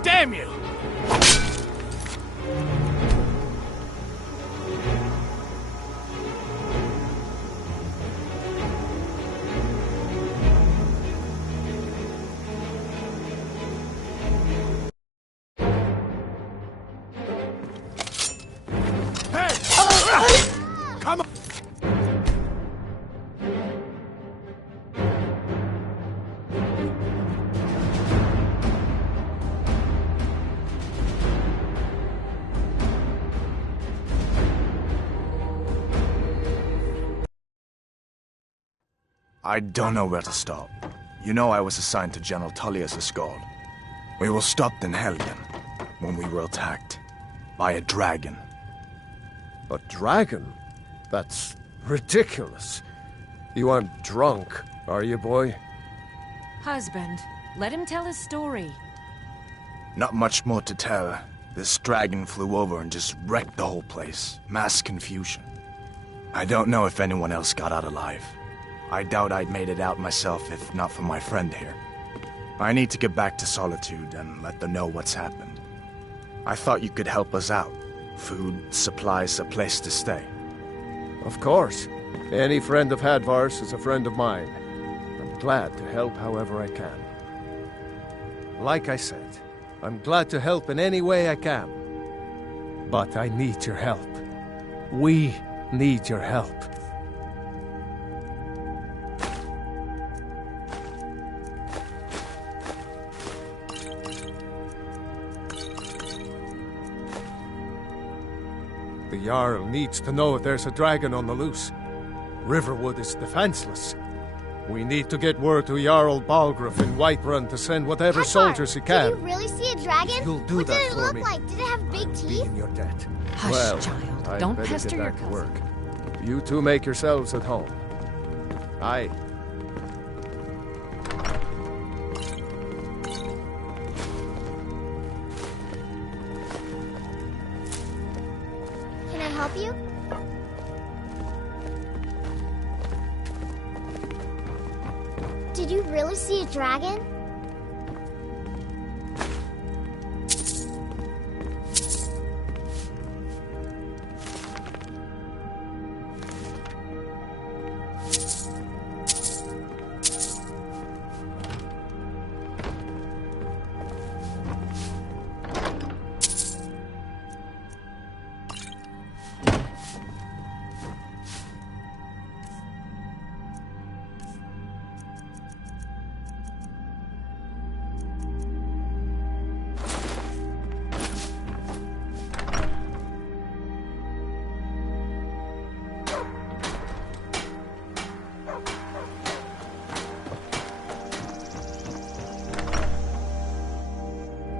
Damn you! Come on! I don't know where to stop. You know I was assigned to General Tullius Escort. We were stopped in Helgen when we were attacked by a dragon. A dragon? That's ridiculous. You aren't drunk, are you, boy? Husband, let him tell his story. Not much more to tell. This dragon flew over and just wrecked the whole place. Mass confusion. I don't know if anyone else got out alive. I doubt I'd made it out myself if not for my friend here. I need to get back to Solitude and let them know what's happened. I thought you could help us out. Food, supplies, a place to stay. Of course. Any friend of Hadvar's is a friend of mine. I'm glad to help however I can. Like I said, I'm glad to help in any way I can. But I need your help. We need your help. The Jarl needs to know if there's a dragon on the loose. Riverwood is defenseless. We need to get word to Jarl Balgruuf in Whiterun to send whatever soldiers he can. Did you really see a dragon? You'll do what that did it for look me. like? Did it have big teeth? In your debt. Hush, Well, child. I'd Don't better pester get your back to cousin. work. You two make yourselves at home. Aye. Can I help you? Did you really see a dragon?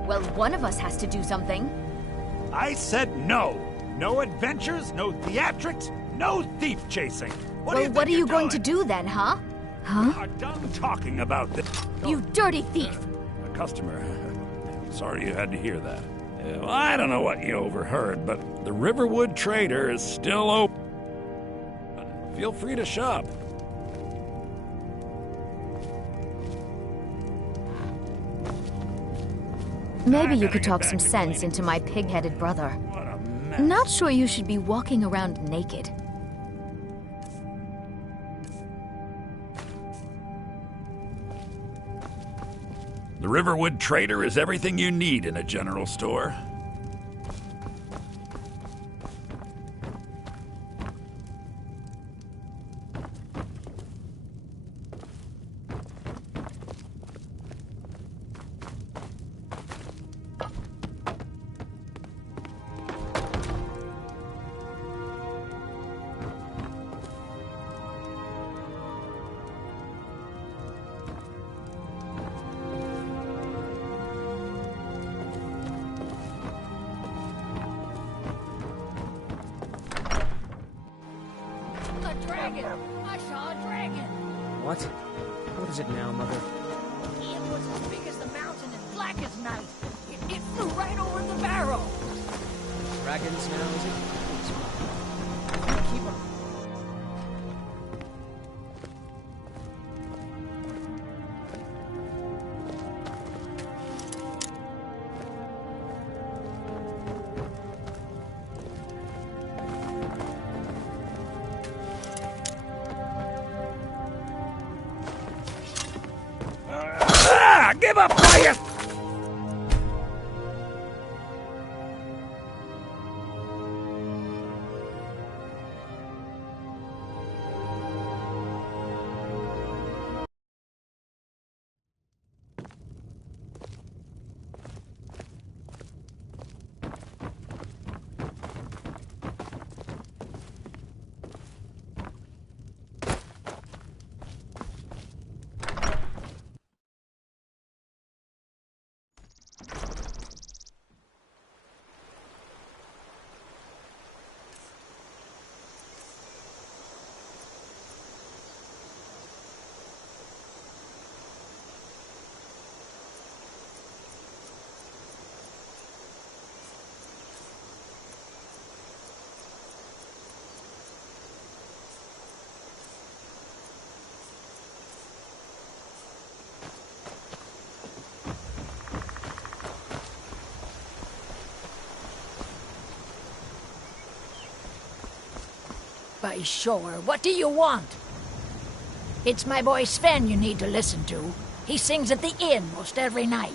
Well, one of us has to do something. I said no. No adventures, no theatrics, no thief chasing. What do you Well, what are think you going to doing? do then, huh? Huh? Are done talking about this. You dirty thief! A customer. Sorry you had to hear that. Well, I don't know what you overheard, but the Riverwood Trader is still open. Feel free to shop. Maybe you could talk some sense into my pig-headed brother. Not sure you should be walking around naked. The Riverwood Trader is everything you need in a general store. A dragon! I saw a dragon! What? What is it now, Mother? It was as big as the mountain and black as night. It flew right over the barrel. Dragons now, is it? Please, Mother. Keep on. Give up, quiet! By sure, what do you want? It's my boy Sven you need to listen to. He sings at the inn most every night.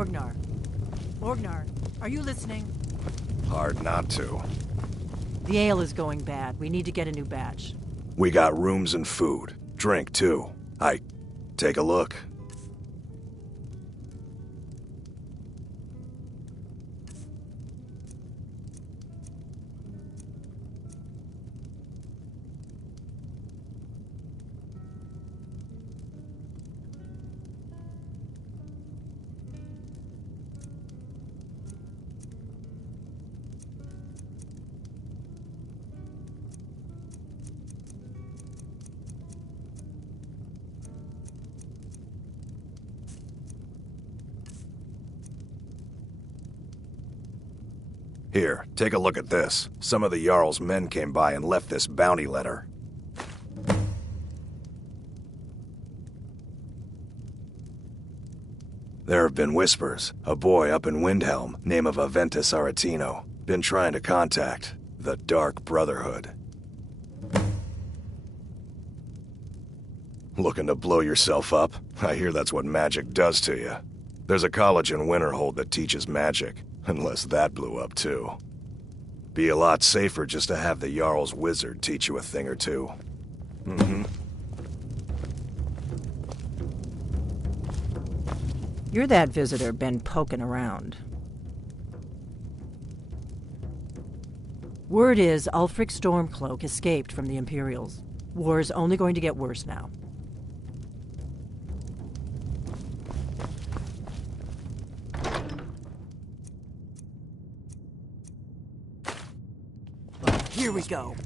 Orgnar. Orgnar, are you listening? Hard not to. The ale is going bad. We need to get a new batch. We got rooms and food. Drink, too. Take a look. Here, take a look at this. Some of the Jarl's men came by and left this bounty letter. There have been whispers. A boy up in Windhelm, name of Aventus Aretino, been trying to contact the Dark Brotherhood. Looking to blow yourself up? I hear that's what magic does to you. There's a college in Winterhold that teaches magic. Unless that blew up, too. Be a lot safer just to have the Jarl's wizard teach you a thing or two. You're that visitor been poking around. Word is Ulfric Stormcloak escaped from the Imperials. War's only going to get worse now. Here we go.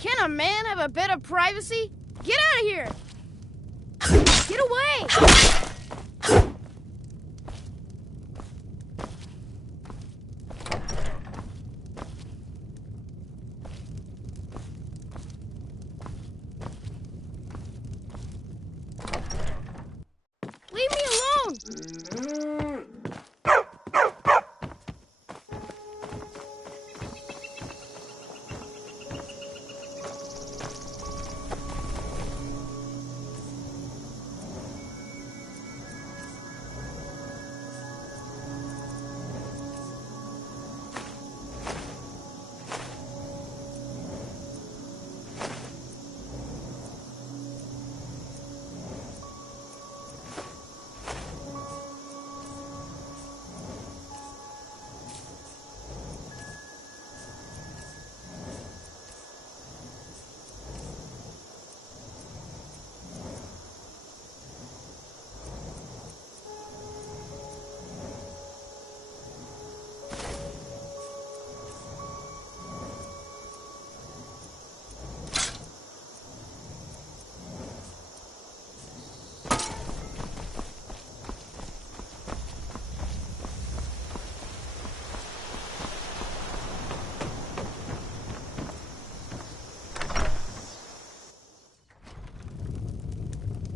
Can a man have a bit of privacy? Get out of here! Get away! Leave me alone!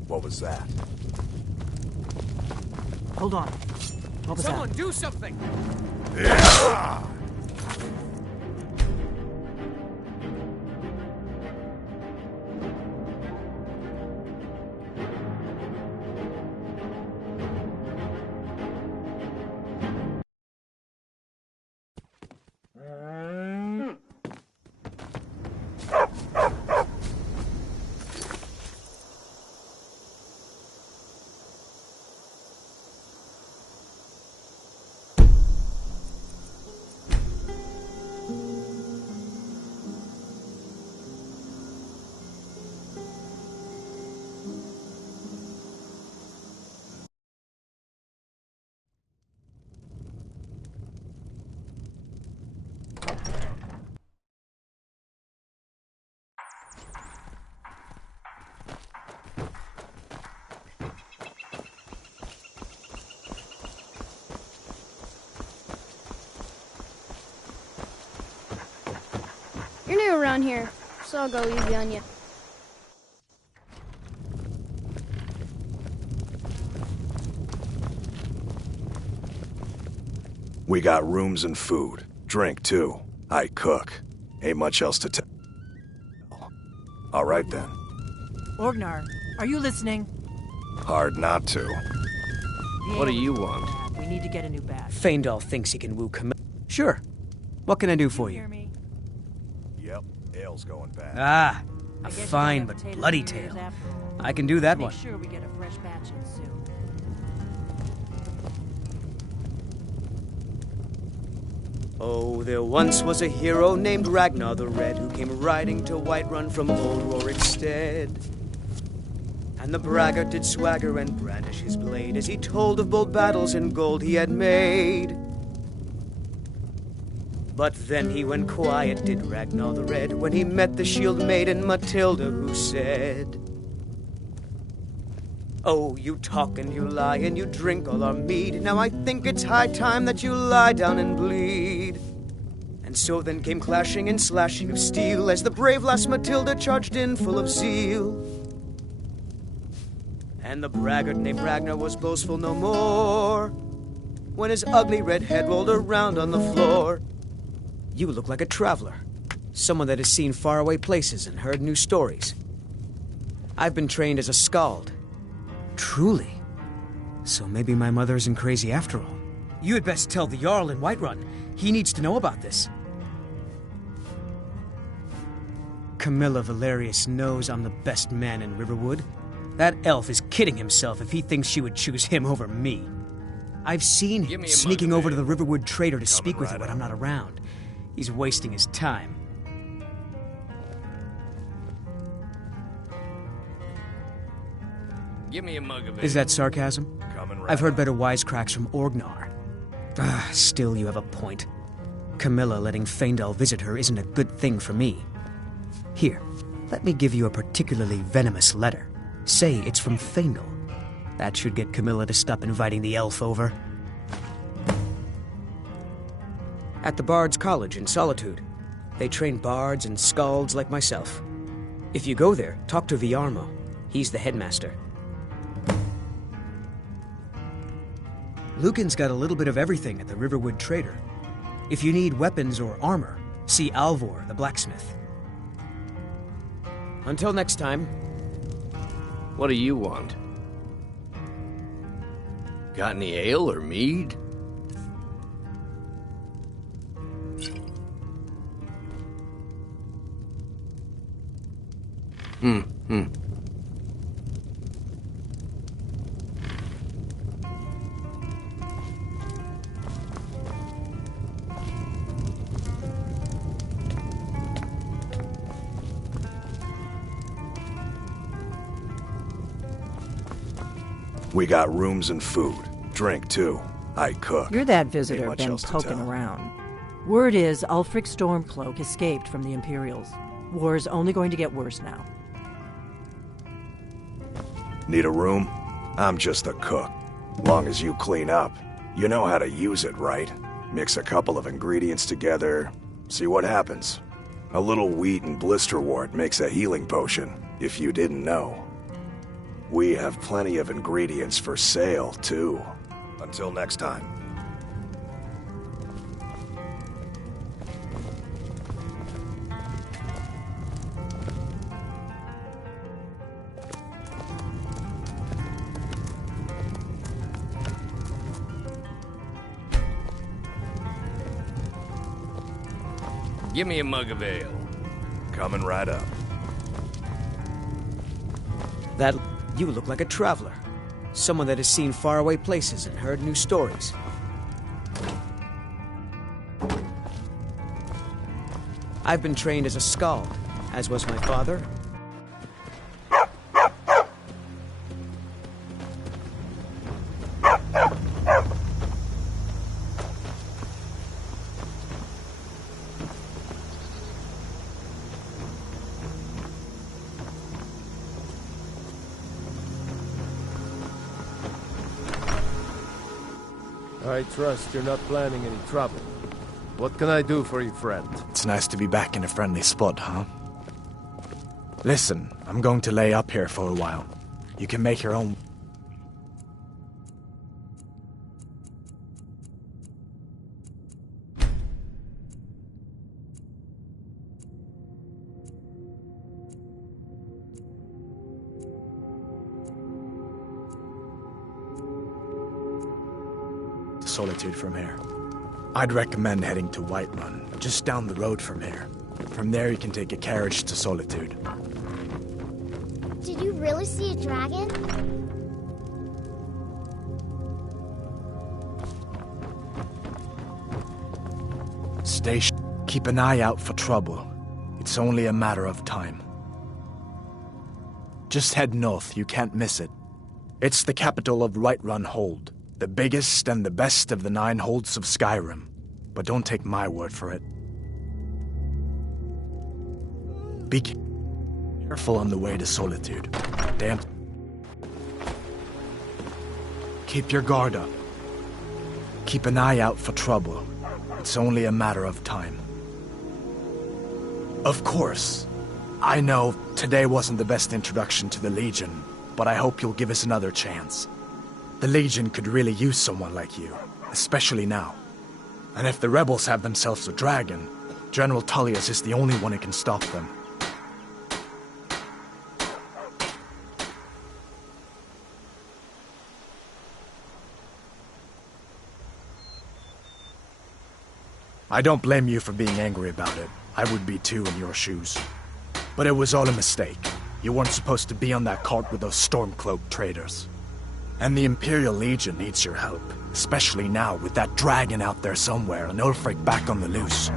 What was that? Hold on. What was Someone that? do something! Yeah! You're new around here, so I'll go easy on you. We got rooms and food. Drink, too. I cook. Ain't much else to tell. All right, then. Orgnar, are you listening? Hard not to. What do you want? We need to get a new bag. Feindal thinks he can woo Camilla. Sure. What can I do for you? Yep, ale's going bad. Ah, a fine but bloody tale. I can do that Make one. sure we get a fresh batch in soon. Oh, there once was a hero named Ragnar the Red who came riding to Whiterun from old Rorikstead. And the braggart did swagger and brandish his blade as he told of bold battles and gold he had made. But then he went quiet, did Ragnar the Red, when he met the shield maiden Matilda, who said, "Oh, you talk and you lie and you drink all our mead. Now I think it's high time that you lie down and bleed." And so then came clashing and slashing of steel as the brave lass Matilda charged in full of zeal. And the braggart named Ragnar was boastful no more when his ugly red head rolled around on the floor. You look like a traveler, someone that has seen faraway places and heard new stories. I've been trained as a skald. Truly? So maybe my mother isn't crazy after all. You had best tell the Jarl in Whiterun. He needs to know about this. Camilla Valerius knows I'm the best man in Riverwood. That elf is kidding himself if he thinks she would choose him over me. I've seen him sneaking over to the Riverwood trader to speak with her when I'm not around. He's wasting his time. Give me a mug of it. Is that sarcasm? I've heard better wisecracks from Orgnar. Still, you have a point. Camilla letting Feindal visit her isn't a good thing for me. Here, let me give you a particularly venomous letter. Say it's from Fengel. That should get Camilla to stop inviting the elf over. At the Bard's College in Solitude, they train bards and skalds like myself. If you go there, talk to Viarmo. He's the headmaster. Lucan's got a little bit of everything at the Riverwood Trader. If you need weapons or armor, see Alvor, the blacksmith. Until next time. What do you want? Got any ale or mead? We got rooms and food. Drink, too. I cook. You're that Ain't visitor much been else to poking tell. around. Word is Ulfric Stormcloak escaped from the Imperials. War's only going to get worse now. Need a room? I'm just a cook. Long as you clean up. You know how to use it, right? Mix a couple of ingredients together, see what happens. A little wheat and blisterwort makes a healing potion, if you didn't know. We have plenty of ingredients for sale, too. Until next time. Give me a mug of ale. Coming right up. That you look like a traveler. Someone that has seen faraway places and heard new stories. I've been trained as a skald, as was my father. I trust you're not planning any trouble. What can I do for you, friend? It's nice to be back in a friendly spot, huh? Listen, I'm going to lay up here for a while. You can make your own... Solitude from here. I'd recommend heading to Whiterun, just down the road from here. From there you can take a carriage to Solitude. Did you really see a dragon? Keep an eye out for trouble. It's only a matter of time. Just head north, you can't miss it. It's the capital of Whiterun Hold. The biggest and the best of the 9 holds of Skyrim. But don't take my word for it. Be careful on the way to Solitude. Damn. Keep your guard up. Keep an eye out for trouble. It's only a matter of time. Of course, I know today wasn't the best introduction to the Legion, but I hope you'll give us another chance. The Legion could really use someone like you, especially now. And if the rebels have themselves a dragon, General Tullius is the only one who can stop them. I don't blame you for being angry about it. I would be too in your shoes. But it was all a mistake. You weren't supposed to be on that cart with those Stormcloak traitors. And the Imperial Legion needs your help, especially now with that dragon out there somewhere and Ulfric back on the loose.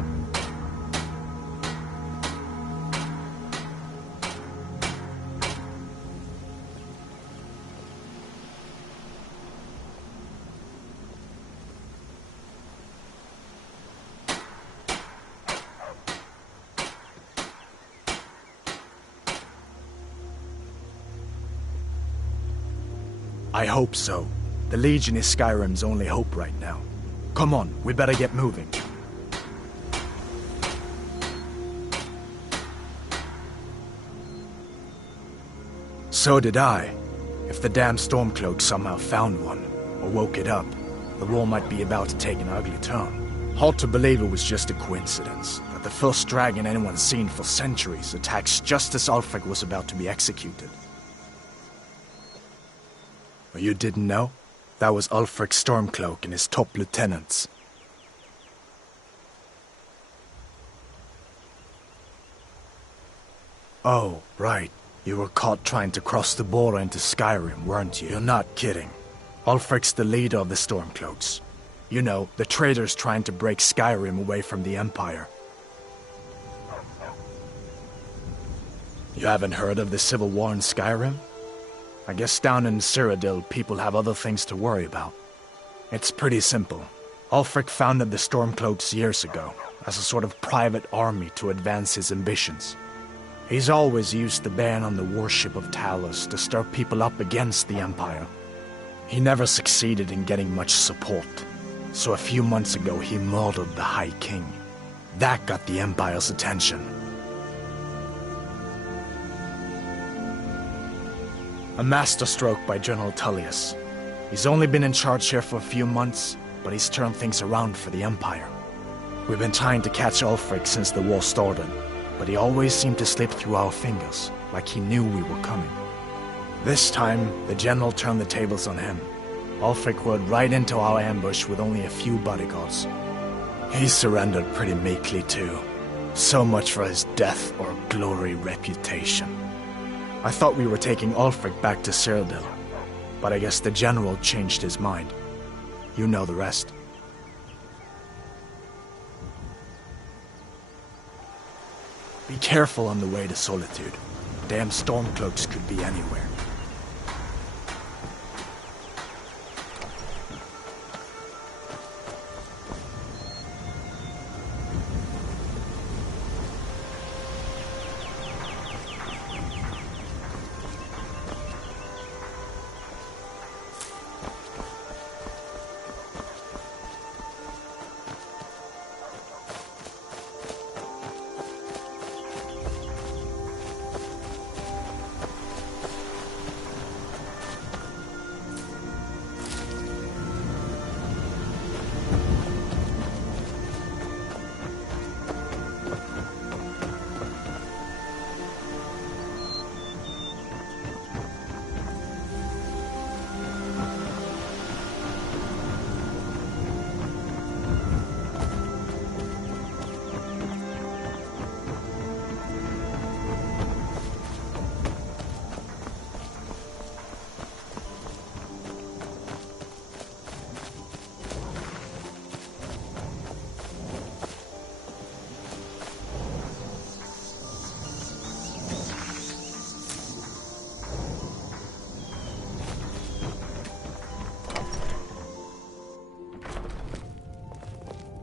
I hope so. The Legion is Skyrim's only hope right now. Come on, we better get moving. So did I. If the damn Stormcloak somehow found one, or woke it up, the war might be about to take an ugly turn. Hard to believe it was just a coincidence, that the first dragon anyone's seen for centuries attacks just as Ulfric was about to be executed. But you didn't know? That was Ulfric Stormcloak and his top lieutenants. Oh, right. You were caught trying to cross the border into Skyrim, weren't you? You're not kidding. Ulfric's the leader of the Stormcloaks. You know, the traitors trying to break Skyrim away from the Empire. You haven't heard of the civil war in Skyrim? I guess down in Cyrodiil, people have other things to worry about. It's pretty simple. Ulfric founded the Stormcloaks years ago, as a sort of private army to advance his ambitions. He's always used the ban on the worship of Talos to stir people up against the Empire. He never succeeded in getting much support, so a few months ago he murdered the High King. That got the Empire's attention. A masterstroke by General Tullius. He's only been in charge here for a few months, but he's turned things around for the Empire. We've been trying to catch Ulfric since the war started, but he always seemed to slip through our fingers, like he knew we were coming. This time, the General turned the tables on him. Ulfric rode right into our ambush with only a few bodyguards. He surrendered pretty meekly too. So much for his death or glory reputation. I thought we were taking Ulfric back to Cyrodiil, but I guess the General changed his mind. You know the rest. Be careful on the way to Solitude. Damn Stormcloaks could be anywhere.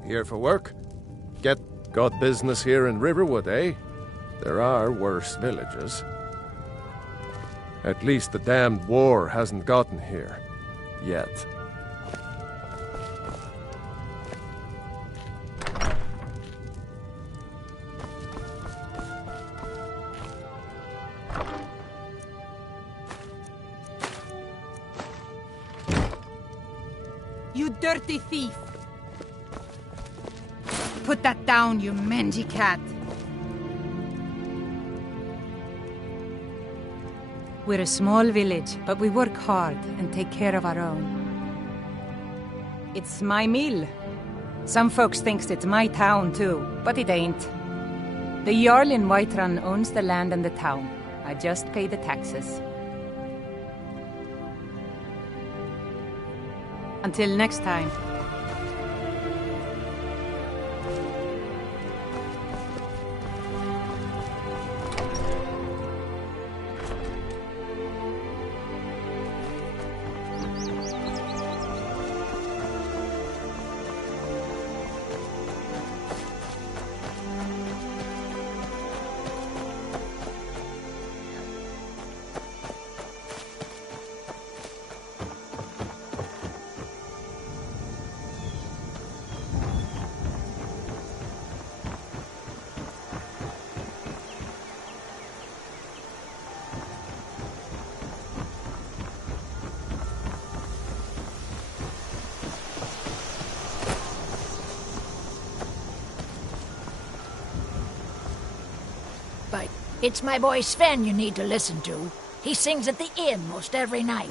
Here for work? Got business here in Riverwood, eh? There are worse villages. At least the damned war hasn't gotten here. Yet. You dirty thief! Put that down, you mangy cat! We're a small village, but we work hard and take care of our own. It's my mill. Some folks thinks it's my town too, but it ain't. The Jarl in Whiterun owns the land and the town. I just pay the taxes. Until next time. It's my boy Sven you need to listen to. He sings at the inn most every night.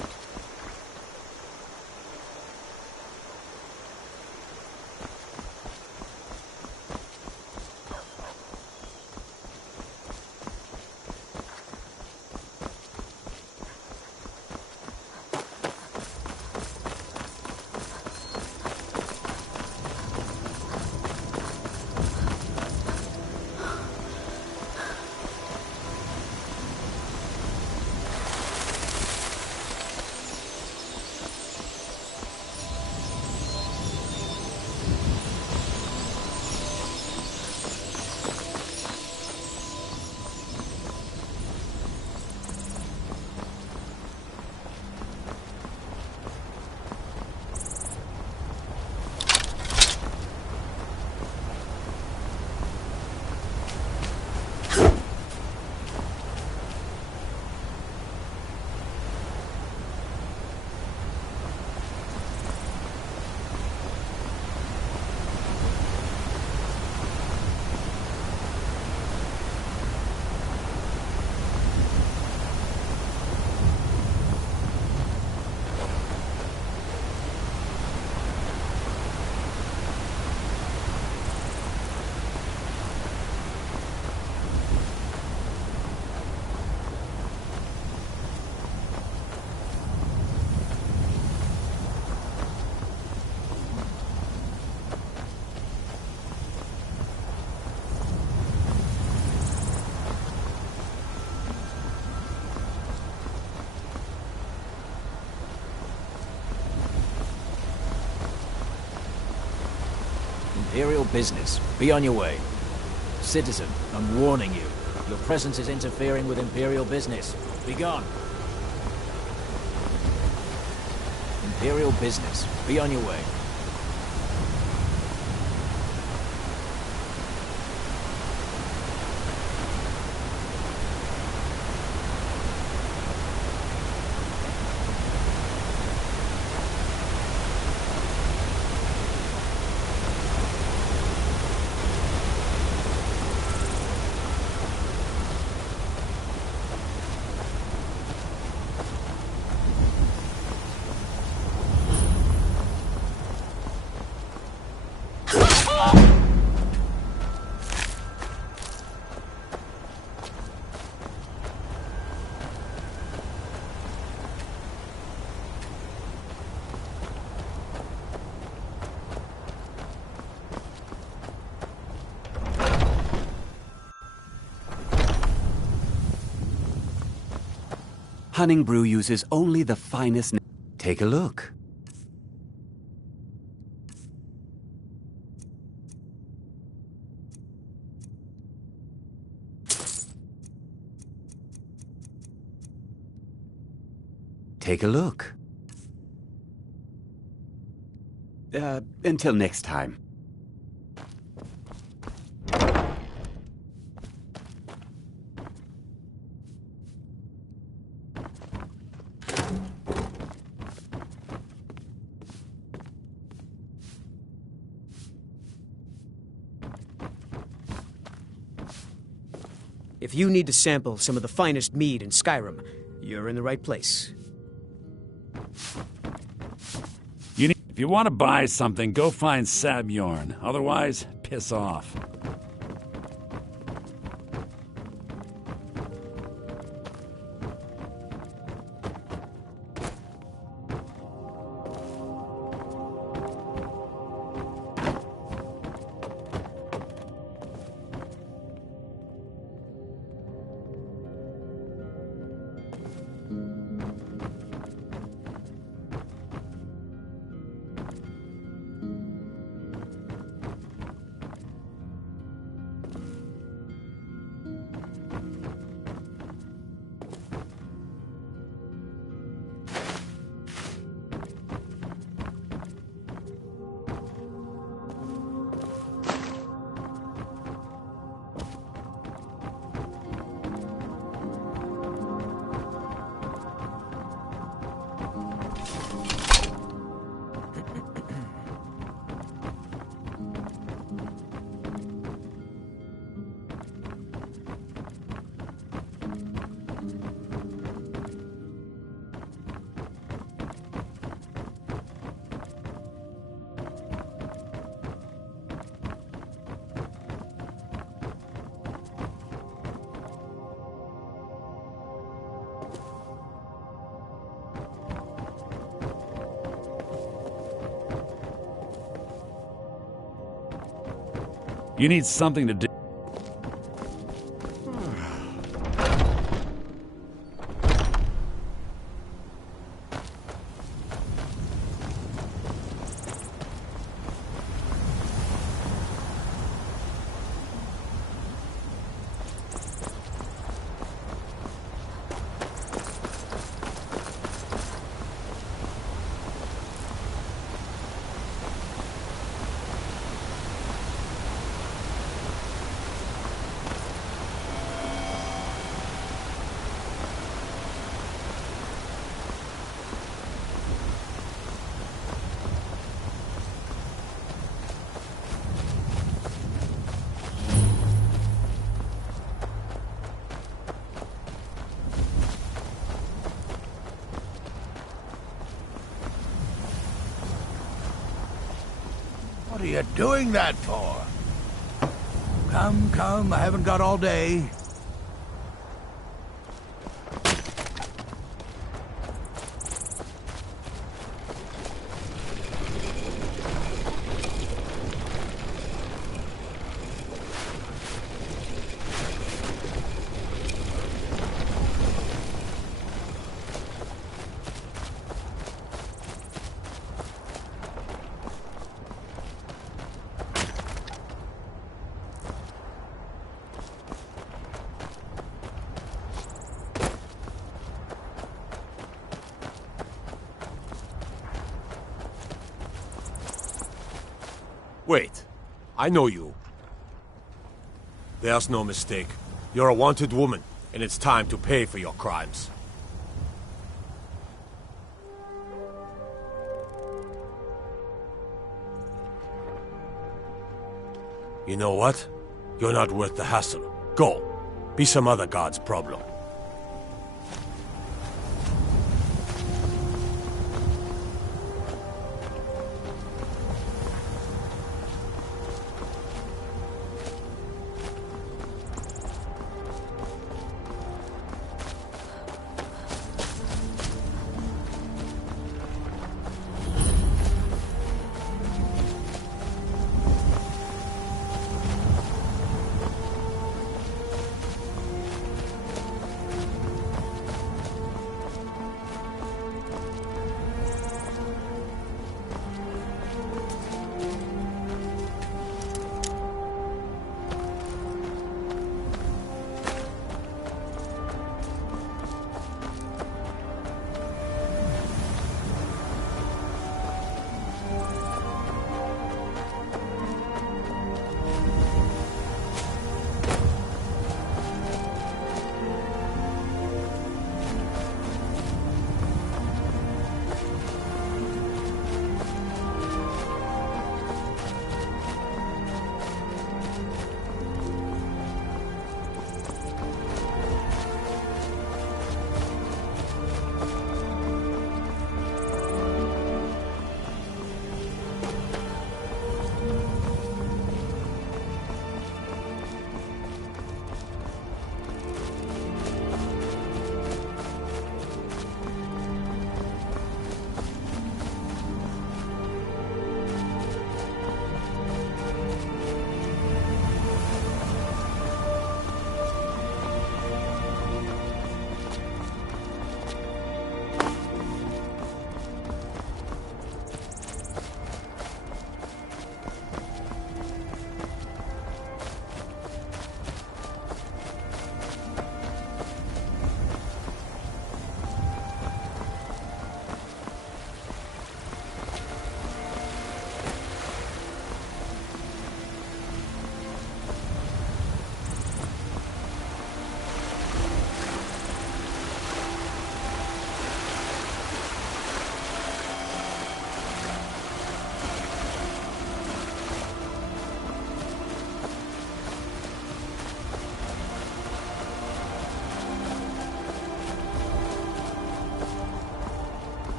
Imperial business. Be on your way. Citizen, I'm warning you. Your presence is interfering with Imperial business. Be gone. Imperial business. Be on your way. Hunning Brew uses only the finest. Take a look. Take a look. Until next time. If you need to sample some of the finest mead in Skyrim, you're in the right place. If you want to buy something, go find Sabjorn. Otherwise, piss off. You need something to do. What are you doing that for? Come, come, I haven't got all day. Wait, I know you. There's no mistake. You're a wanted woman, and it's time to pay for your crimes. You know what? You're not worth the hassle. Go. Be some other god's problem.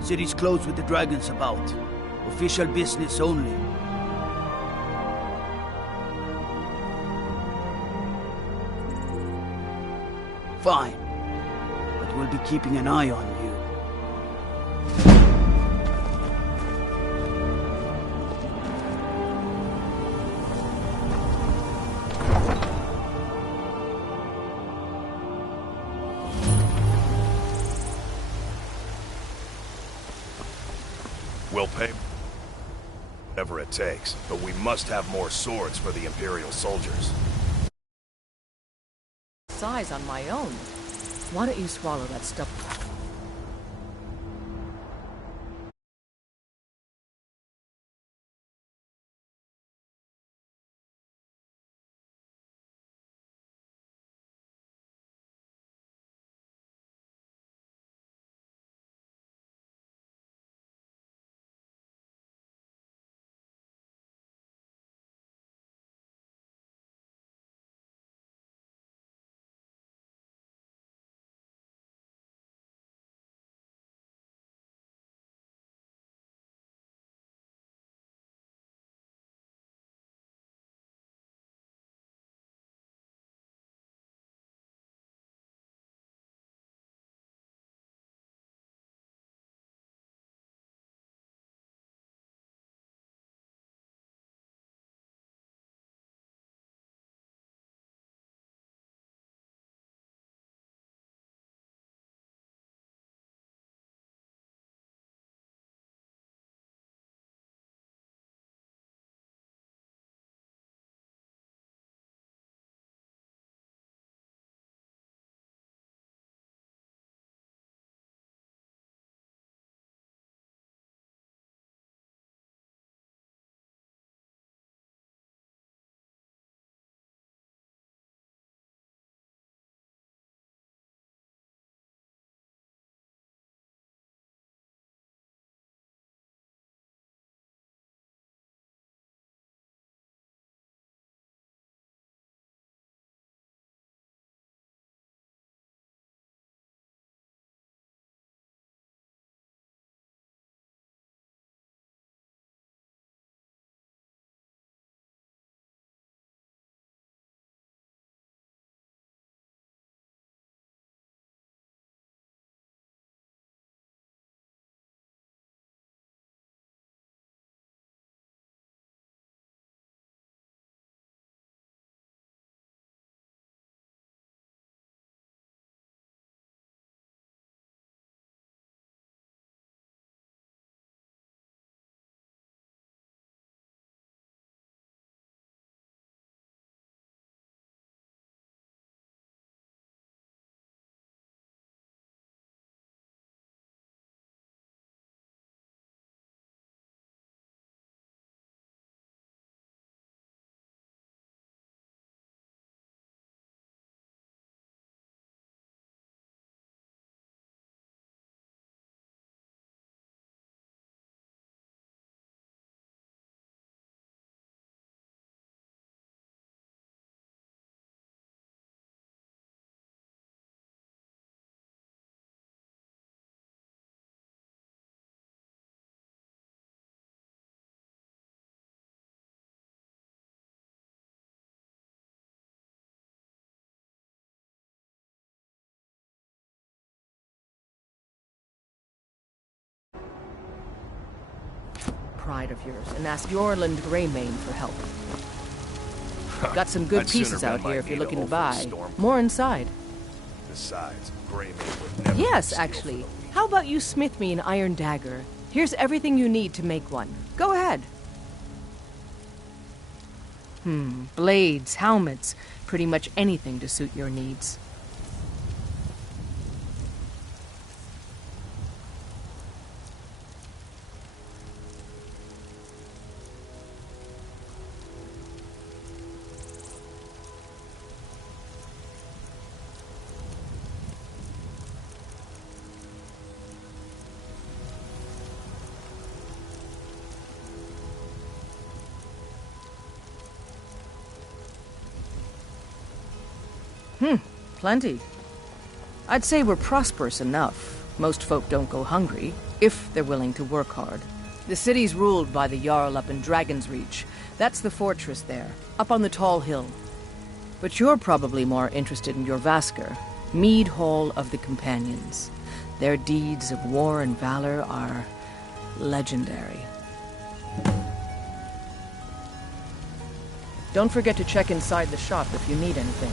City's closed with the dragons about. Official business only. Fine. But we'll be keeping an eye on you. We'll pay whatever it takes, but we must have more swords for the Imperial soldiers. Size on my own. Why don't you swallow that stuff? Pride of yours, and ask Yorland Greymane for help. Got some good I'd sooner pieces out bend my here if you're knee to looking to Ulfric's buy. storm. More inside. Besides, Greymane would never Yes, steal actually. How about you smith me an iron dagger? Here's everything you need to make one. Go ahead. Blades, helmets, pretty much anything to suit your needs. Plenty. I'd say we're prosperous enough. Most folk don't go hungry. If they're willing to work hard. The city's ruled by the Jarl up in Dragon's Reach. That's the fortress there, up on the tall hill. But you're probably more interested in your Vasker, Mead Hall of the Companions. Their deeds of war and valor are legendary. Don't forget to check inside the shop if you need anything.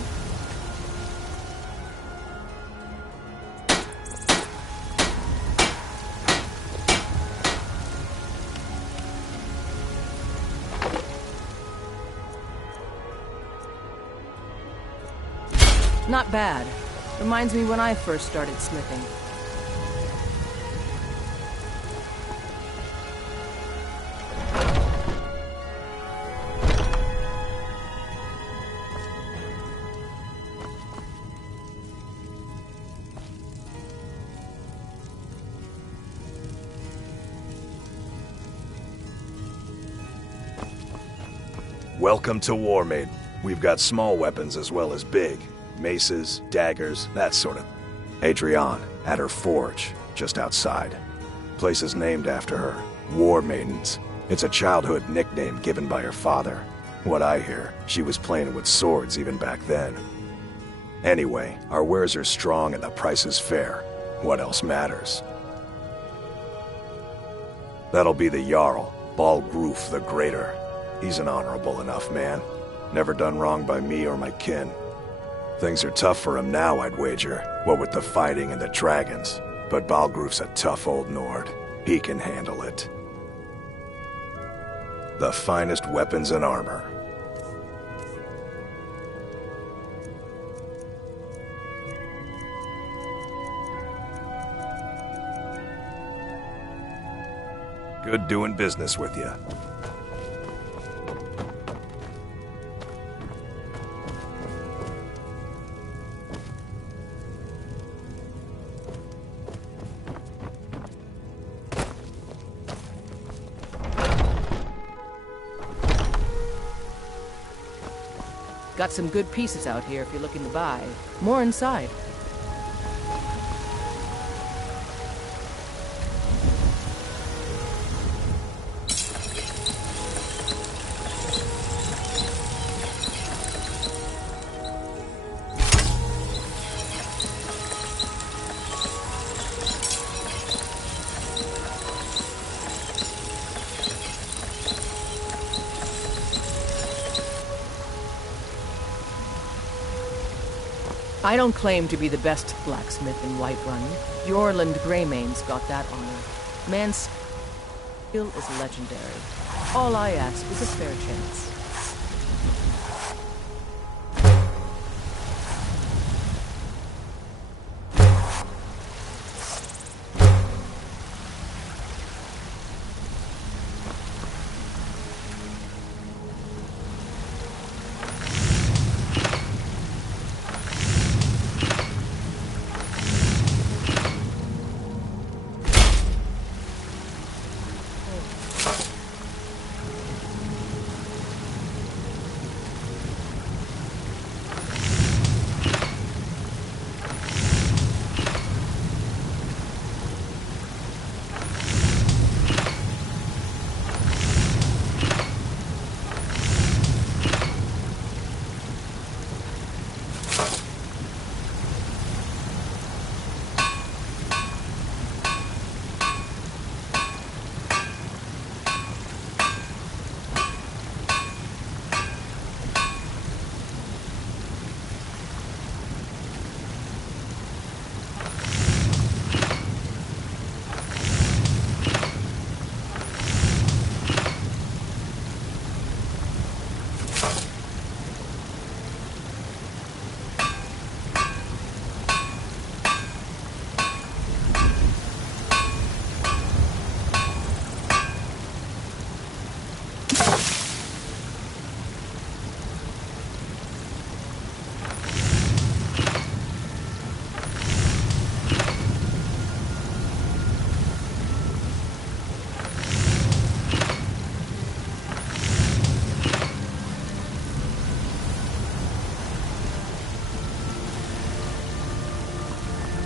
Not bad. Reminds me when I first started smithing. Welcome to Warmaid. We've got small weapons as well as big. Maces, daggers, that sort of. Adrienne, at her forge, just outside. Place is named after her. War Maidens. It's a childhood nickname given by her father. What I hear, she was playing with swords even back then. Anyway, our wares are strong and the price is fair. What else matters? That'll be the Jarl, Balgruf the Greater. He's an honorable enough man. Never done wrong by me or my kin. Things are tough for him now, I'd wager, what with the fighting and the dragons. But Balgruf's a tough old Nord. He can handle it. The finest weapons and armor. Good doing business with you. Got some good pieces out here if you're looking to buy. More inside. I don't claim to be the best blacksmith in Whiterun. Jorland Greymane's got that honor. Man's skill is legendary. All I ask is a fair chance.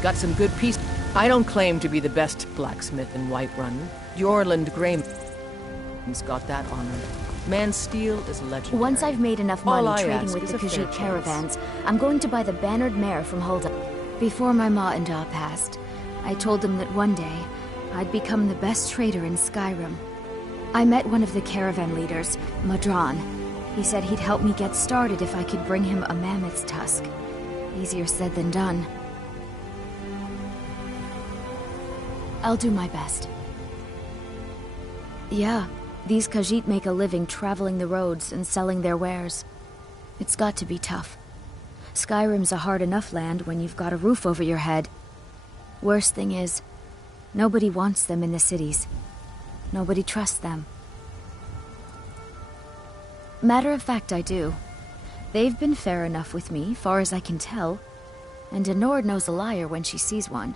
Got some good pieces. I don't claim to be the best blacksmith in Whiterun. Jorland Grayman's got that honor. Man's steel is legendary. Once I've made enough All money I trading ask with is the a fair Khajiit chance. caravans, I'm going to buy the bannered mare from Hulda. Before my ma and Da passed, I told them that one day I'd become the best trader in Skyrim. I met one of the caravan leaders, Madran. He said he'd help me get started if I could bring him a mammoth's tusk. Easier said than done. I'll do my best. Yeah, these Khajiit make a living traveling the roads and selling their wares. It's got to be tough. Skyrim's a hard enough land when you've got a roof over your head. Worst thing is, nobody wants them in the cities. Nobody trusts them. Matter of fact, I do. They've been fair enough with me, far as I can tell. And Denord knows a liar when she sees one.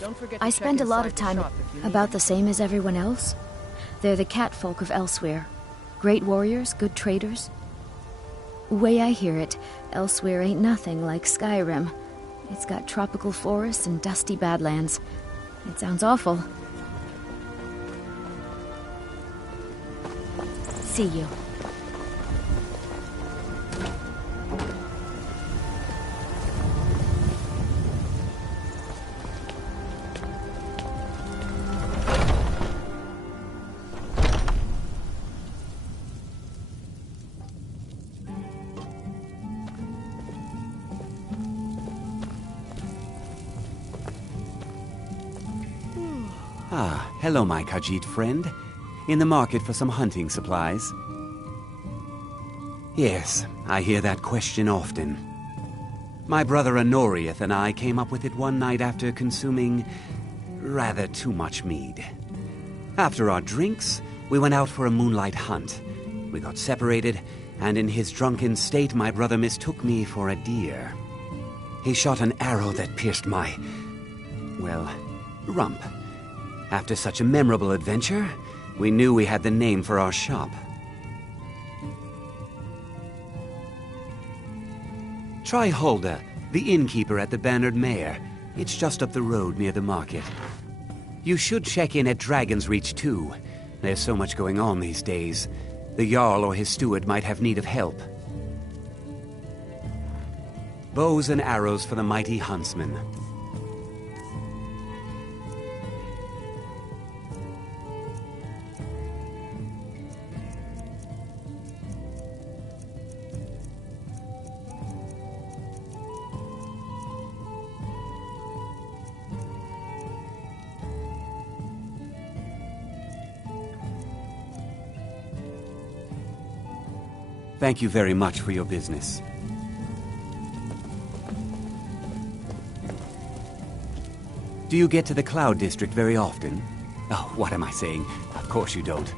Don't forget to I check spend a lot inside of the time shop if you need about the same as everyone else. They're the catfolk of Elsewhere. Great warriors, good traders. Way I hear it, Elsewhere ain't nothing like Skyrim. It's got tropical forests and dusty badlands. It sounds awful. See you. Ah, hello, my Khajiit friend. In the market for some hunting supplies? Yes, I hear that question often. My brother Honoriath and I came up with it one night after consuming rather too much mead. After our drinks, we went out for a moonlight hunt. We got separated, and in his drunken state, my brother mistook me for a deer. He shot an arrow that pierced my, well, rump. After such a memorable adventure, we knew we had the name for our shop. Try Hulda, the innkeeper at the Bannered Mare. It's just up the road near the market. You should check in at Dragon's Reach, too. There's so much going on these days. The Jarl or his steward might have need of help. Bows and arrows for the mighty huntsman. Thank you very much for your business. Do you get to the Cloud District very often? Oh, what am I saying? Of course you don't.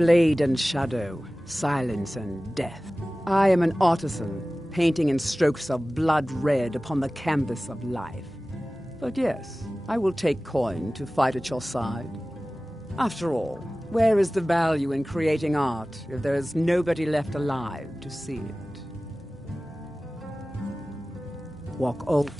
Blade and shadow, silence and death. I am an artisan, painting in strokes of blood red upon the canvas of life. But yes, I will take coin to fight at your side. After all, where is the value in creating art if there is nobody left alive to see it? Walk over.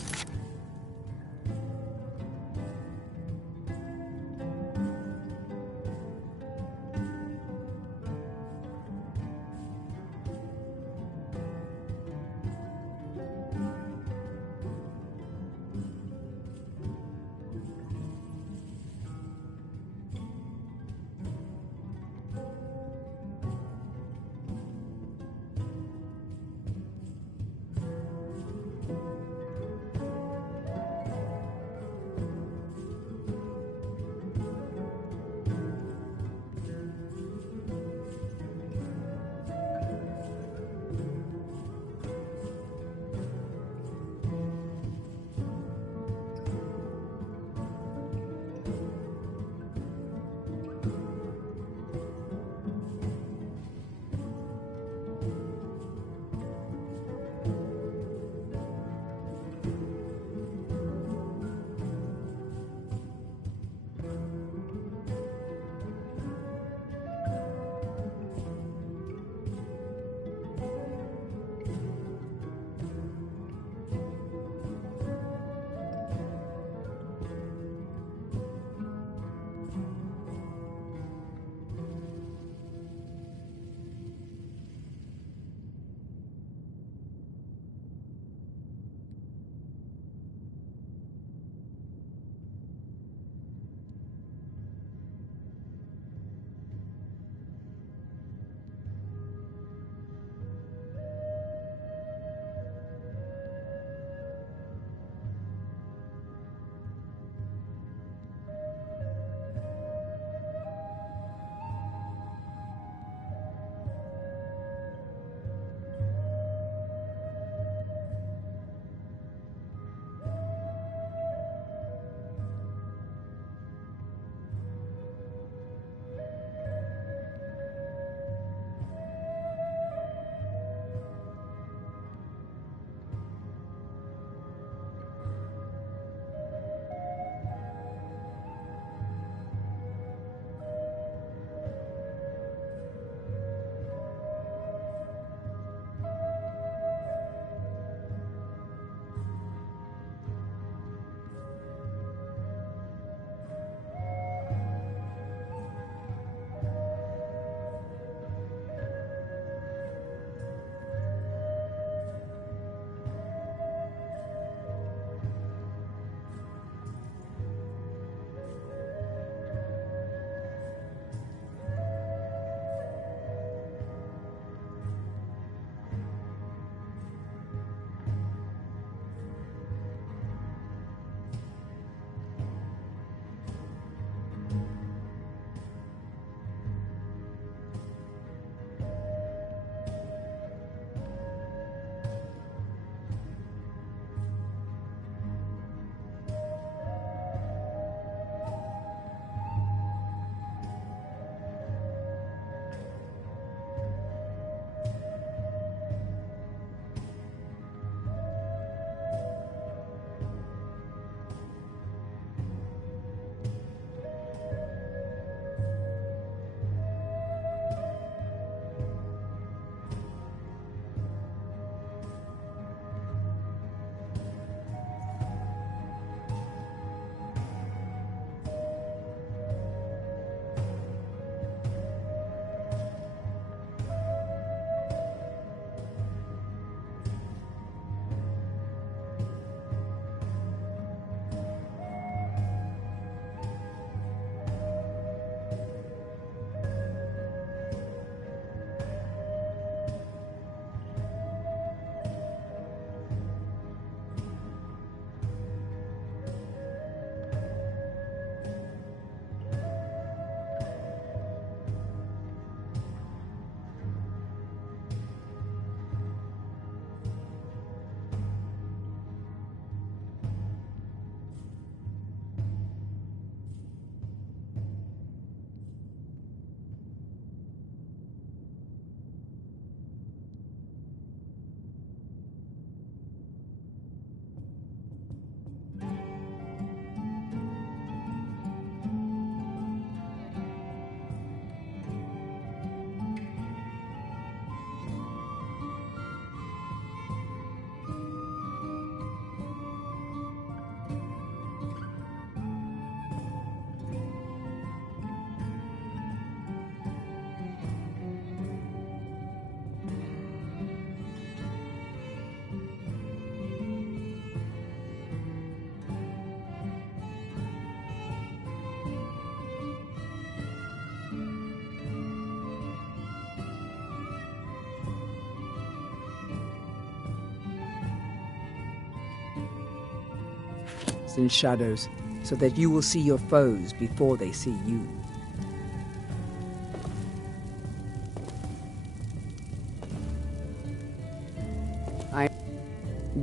in shadows, so that you will see your foes before they see you.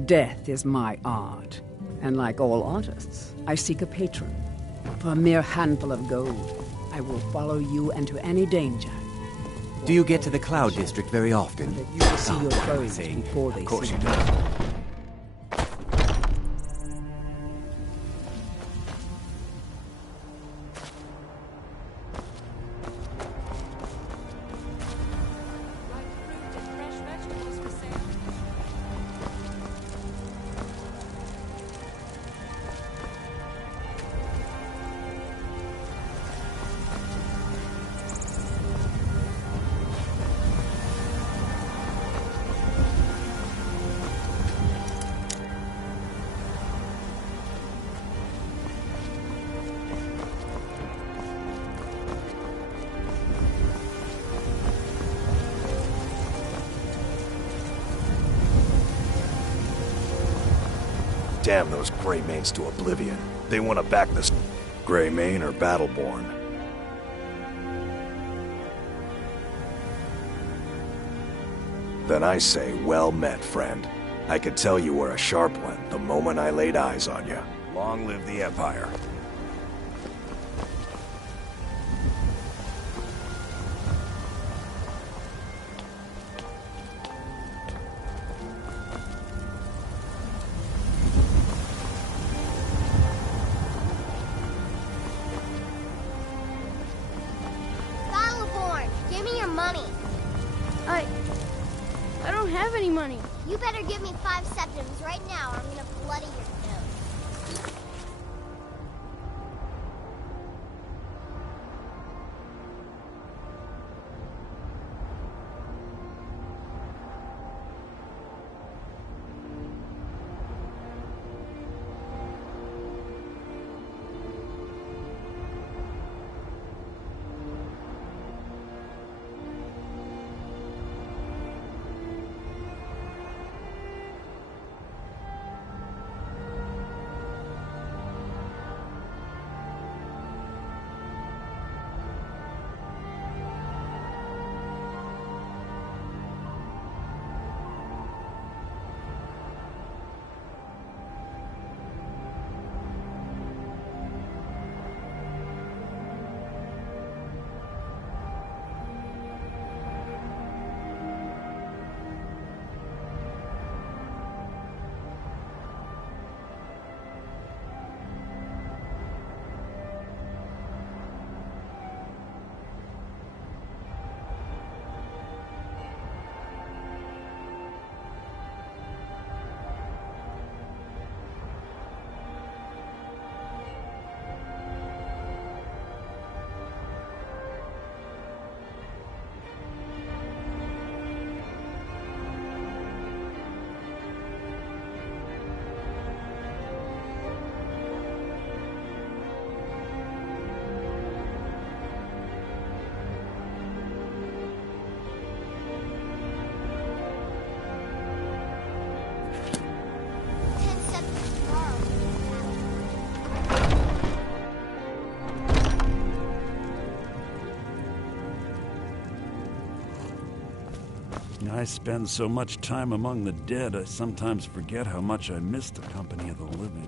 Death is my art, and like all artists, I seek a patron. For a mere handful of gold, I will follow you into any danger. Do you get to the Cloud District very often? That you will see your foes before they see you. Of course you do. Damn those Greymanes to oblivion. They want to back this Greymane or Battleborn. Then I say, well met, friend. I could tell you were a sharp one the moment I laid eyes on you. Long live the Empire. Battleborn, give me your money. I don't have any money. You better give me 5 septims right now, or I'm gonna bloody your nose. I spend so much time among the dead, I sometimes forget how much I miss the company of the living.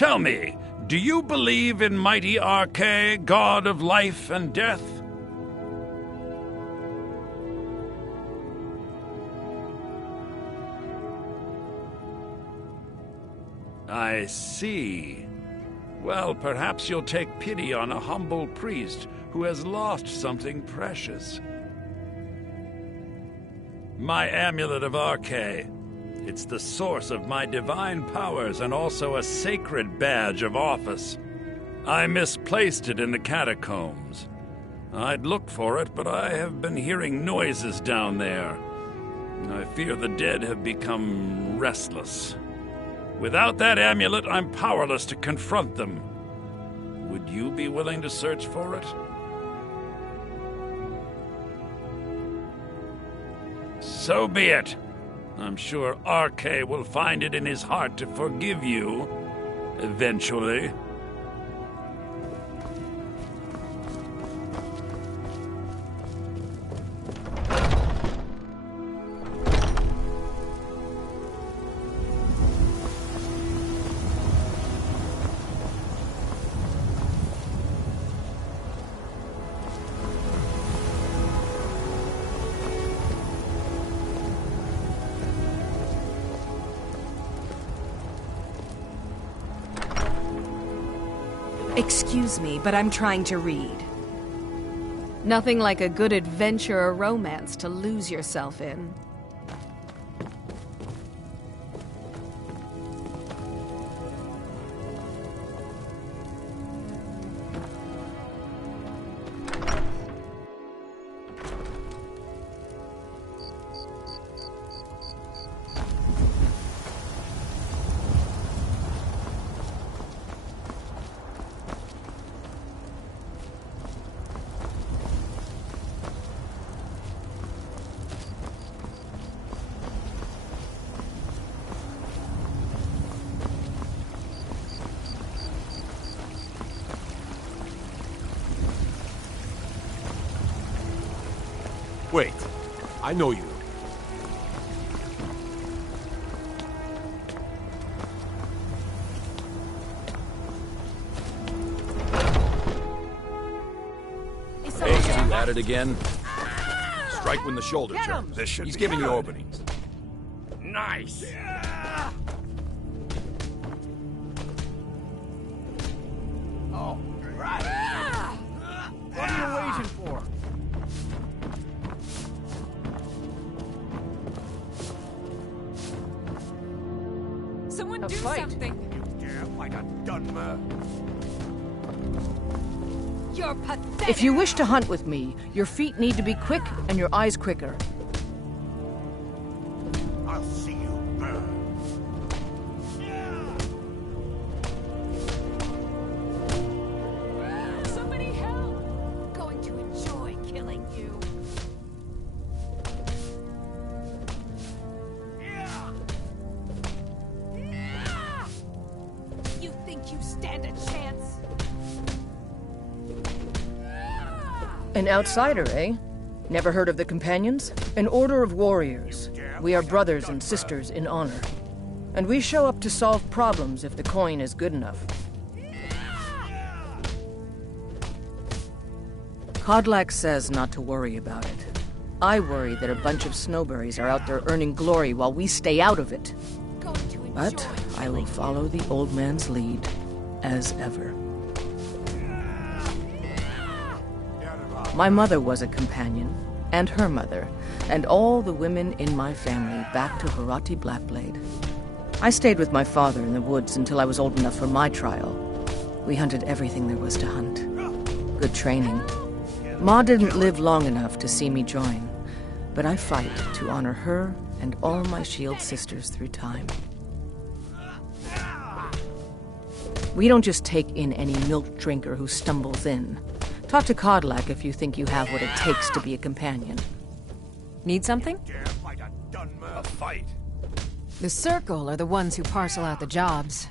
Tell me, do you believe in mighty Arche, god of life and death? I see. Well, perhaps you'll take pity on a humble priest who has lost something precious. My amulet of Arche. It's the source of my divine powers and also a sacred badge of office. I misplaced it in the catacombs. I'd look for it, but I have been hearing noises down there. I fear the dead have become restless. Without that amulet, I'm powerless to confront them. Would you be willing to search for it? So be it. I'm sure Arche will find it in his heart to forgive you, eventually. Excuse me, but I'm trying to read. Nothing like a good adventure or romance to lose yourself in. Wait, I know you. Hey, is he at it again? Strike when the shoulder turns. This should He's be giving you good. openings. Nice. Oh, right. What are you waiting for? Someone A do fight. something. Damn like a Dunmer. You're pathetic. If you wish to hunt with me, your feet need to be quick and your eyes quicker. I'll see you burn. Somebody help! Going to enjoy killing you. You think you stand a chance? An outsider, eh? Never heard of the Companions? An order of warriors. We are brothers and sisters in honor. And we show up to solve problems if the coin is good enough. Kodlak says not to worry about it. I worry that a bunch of snowberries are out there earning glory while we stay out of it. But I will follow the old man's lead, as ever. My mother was a companion, and her mother, and all the women in my family back to Harati Blackblade. I stayed with my father in the woods until I was old enough for my trial. We hunted everything there was to hunt. Good training. Ma didn't live long enough to see me join, but I fight to honor her and all my shield sisters through time. We don't just take in any milk drinker who stumbles in. Talk to Kodlak if you think you have what it takes to be a companion. Need something? A fight. The Circle are the ones who parcel out the jobs.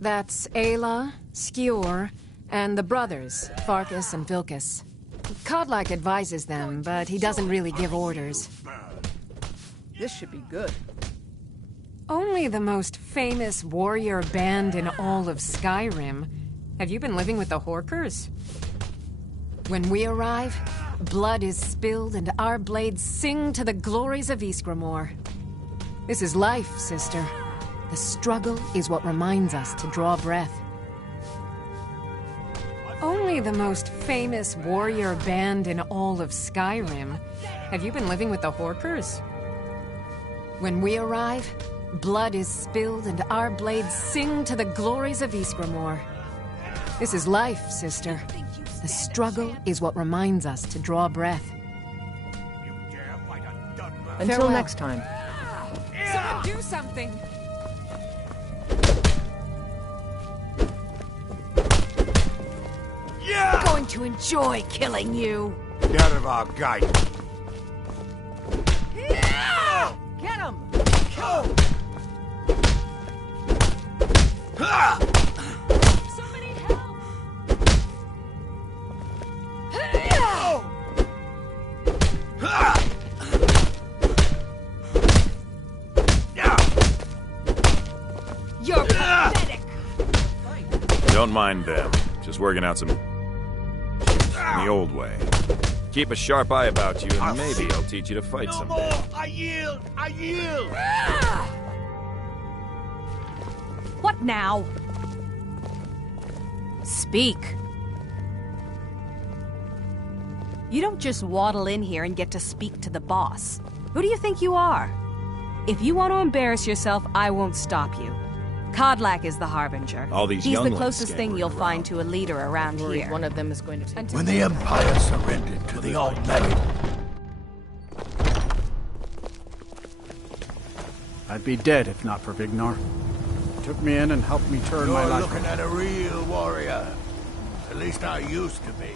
That's Ayla, Skjor, and the brothers, Farkas and Vilkas. Kodlak advises them, but he doesn't really give orders. This should be good. Only the most famous warrior band in all of Skyrim. Have you been living with the Horkers? When we arrive, blood is spilled and our blades sing to the glories of Ysgramor. This is life, sister. The struggle is what reminds us to draw breath. Only the most famous warrior band in all of Skyrim. Have you been living with the Horkers? When we arrive, blood is spilled and our blades sing to the glories of Ysgramor. This is life, sister. The struggle is what reminds us to draw breath. Until Farewell. next time. Someone do something! Yeah! I'm going to enjoy killing you. Get out of our gate. Get him! Somebody help! You're pathetic. Don't mind them. Just working out some... the old way. Keep a sharp eye about you, and maybe I'll teach you to fight someday. I yield! I yield! What now? Speak. You don't just waddle in here and get to speak to the boss. Who do you think you are? If you want to embarrass yourself, I won't stop you. Kodlak is the Harbinger. All these He's the younglings closest thing you'll find to a leader around here. One of them is going to take... When the Empire surrendered to the Almighty, I'd be dead if not for Vignar. Took me in and helped me turn my you're life looking around. at a real warrior. At least I used to be.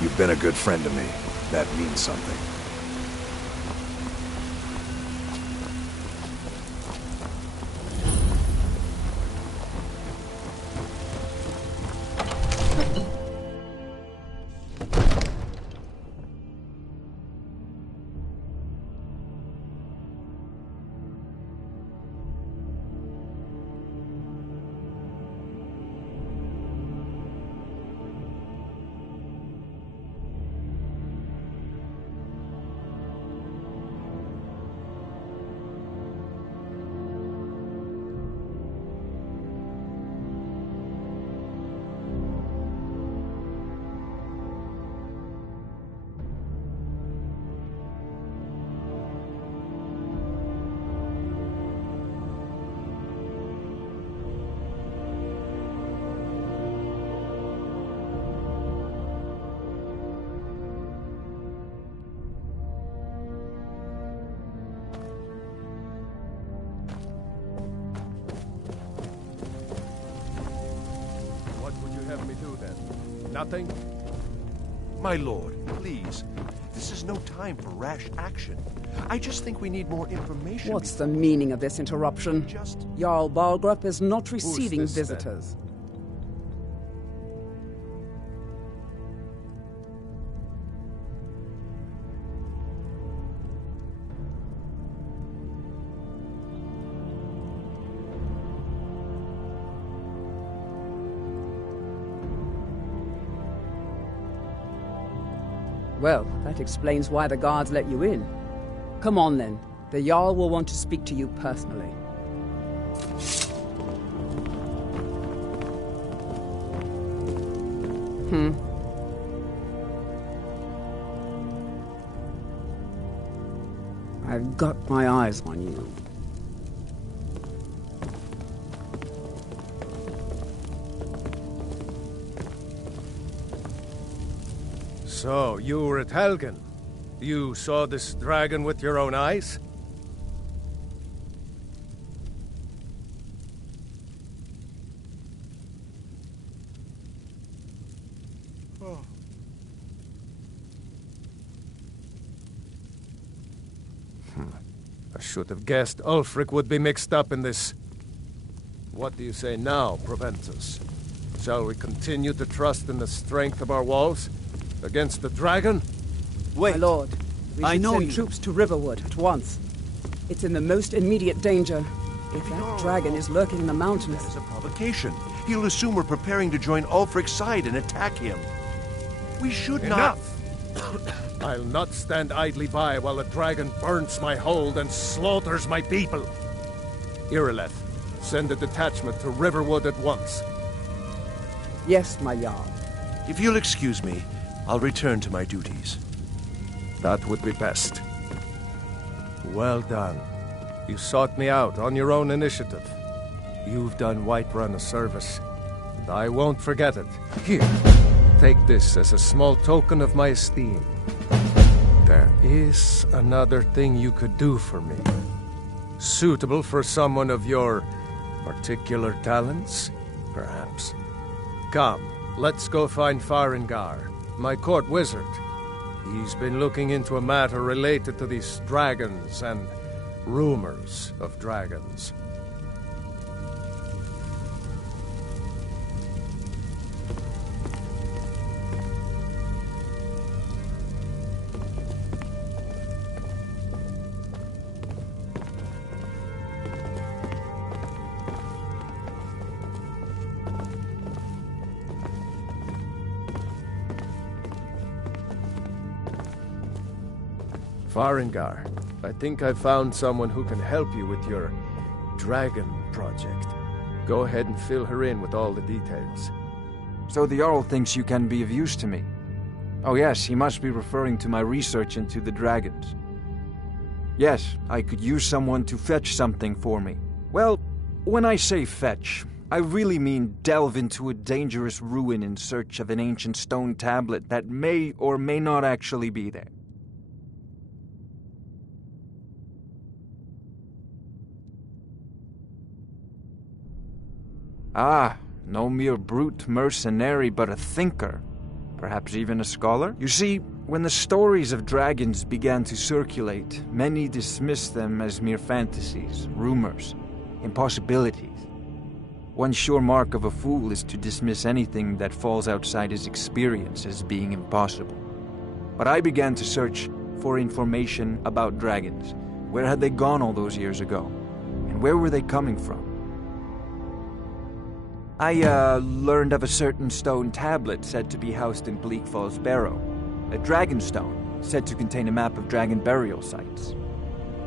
You've been a good friend to me. That means something. Nothing? My lord, please. This is no time for rash action. I just think we need more information. What's the meaning of this interruption? Jarl Balgrup is not receiving this, then? visitors. Well, that explains why the guards let you in. Come on, then. The Jarl will want to speak to you personally. I've got my eyes on you. So, you were at Helgen. You saw this dragon with your own eyes? should have guessed Ulfric would be mixed up in this. What do you say now, Proventus? Shall we continue to trust in the strength of our walls? Against the dragon? Wait. My lord, we I should know send you. troops to Riverwood at once. It's in the most immediate danger. If that dragon is lurking in the mountains... It's a provocation. He'll assume we're preparing to join Ulfric's side and attack him. We should not... Enough! I'll not stand idly by while the dragon burns my hold and slaughters my people. Irileth, send a detachment to Riverwood at once. Yes, my Jarl. If you'll excuse me, I'll return to my duties. That would be best. Well done. You sought me out on your own initiative. You've done Whiterun a service, and I won't forget it. Here, take this as a small token of my esteem. There is another thing you could do for me. Suitable for someone of your particular talents, perhaps. Come, let's go find Farengar, my court wizard. He's been looking into a matter related to these dragons and rumors of dragons. Farengar, I think I've found someone who can help you with your dragon project. Go ahead and fill her in with all the details. So the Jarl thinks you can be of use to me. Oh yes, he must be referring to my research into the dragons. Yes, I could use someone to fetch something for me. Well, when I say fetch, I really mean delve into a dangerous ruin in search of an ancient stone tablet that may or may not actually be there. Ah, no mere brute mercenary, but a thinker. Perhaps even a scholar? You see, when the stories of dragons began to circulate, many dismissed them as mere fantasies, rumors, impossibilities. One sure mark of a fool is to dismiss anything that falls outside his experience as being impossible. But I began to search for information about dragons. Where had they gone all those years ago? And where were they coming from? I learned of a certain stone tablet said to be housed in Bleak Falls Barrow. A dragon stone, said to contain a map of dragon burial sites.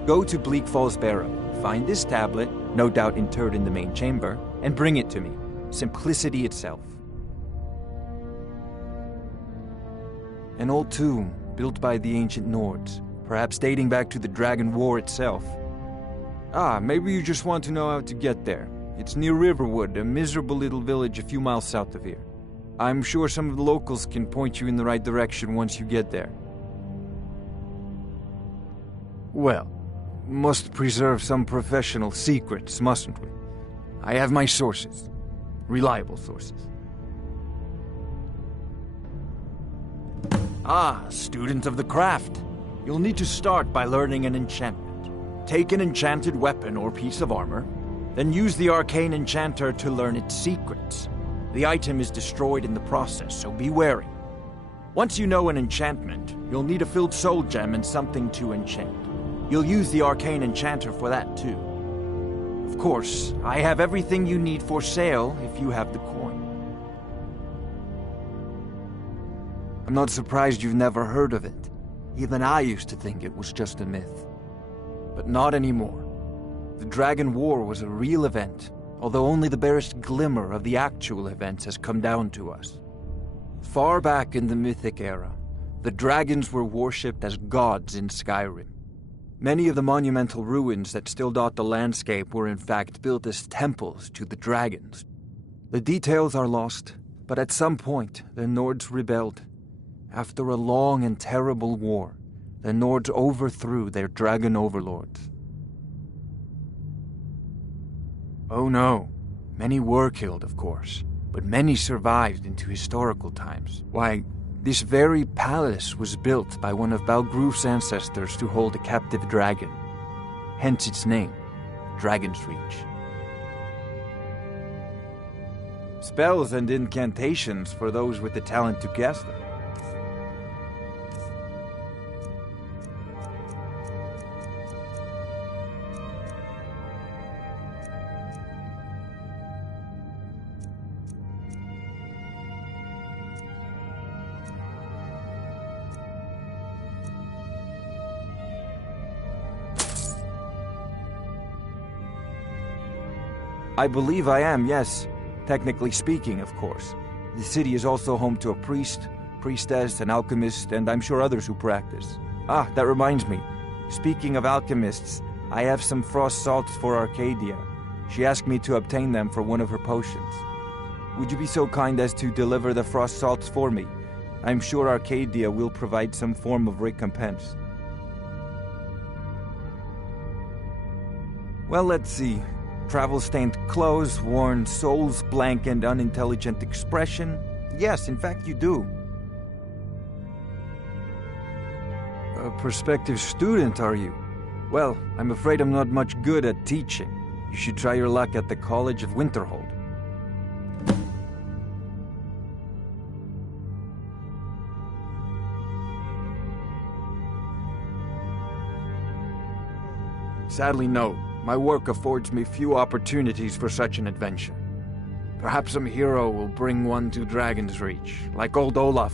Go to Bleak Falls Barrow, find this tablet, no doubt interred in the main chamber, and bring it to me. Simplicity itself. An old tomb, built by the ancient Nords, perhaps dating back to the Dragon War itself. Ah, maybe you just want to know how to get there. It's near Riverwood, a miserable little village a few miles south of here. I'm sure some of the locals can point you in the right direction once you get there. Well, must preserve some professional secrets, mustn't we? I have my sources. Reliable sources. Ah, student of the craft. You'll need to start by learning an enchantment. Take an enchanted weapon or piece of armor, then use the arcane enchanter to learn its secrets. The item is destroyed in the process, so be wary. Once you know an enchantment, you'll need a filled soul gem and something to enchant. You'll use the arcane enchanter for that too. Of course, I have everything you need for sale if you have the coin. I'm not surprised you've never heard of it. Even I used to think it was just a myth. But not anymore. The Dragon War was a real event, although only the barest glimmer of the actual events has come down to us. Far back in the Mythic era, the dragons were worshipped as gods in Skyrim. Many of the monumental ruins that still dot the landscape were in fact built as temples to the dragons. The details are lost, but at some point the Nords rebelled. After a long and terrible war, the Nords overthrew their dragon overlords. Oh no, many were killed, of course, but many survived into historical times. Why, this very palace was built by one of Balgruf's ancestors to hold a captive dragon. hence its name, Dragon's Reach. Spells and incantations for those with the talent to cast them. I believe I am, yes. Technically speaking, of course. The city is also home to a priest, priestess, an alchemist, and I'm sure others who practice. Ah, that reminds me. Speaking of alchemists, I have some frost salts for Arcadia. She asked me to obtain them for one of her potions. Would you be so kind as to deliver the frost salts for me? I'm sure Arcadia will provide some form of recompense. Well, let's see. Travel-stained clothes, worn souls, blank and unintelligent expression. Yes, in fact, you do. A prospective student, are you? Well, I'm afraid I'm not much good at teaching. You should try your luck at the College of Winterhold. Sadly, no. My work affords me few opportunities for such an adventure. Perhaps some hero will bring one to Dragon's Reach, like old Olaf.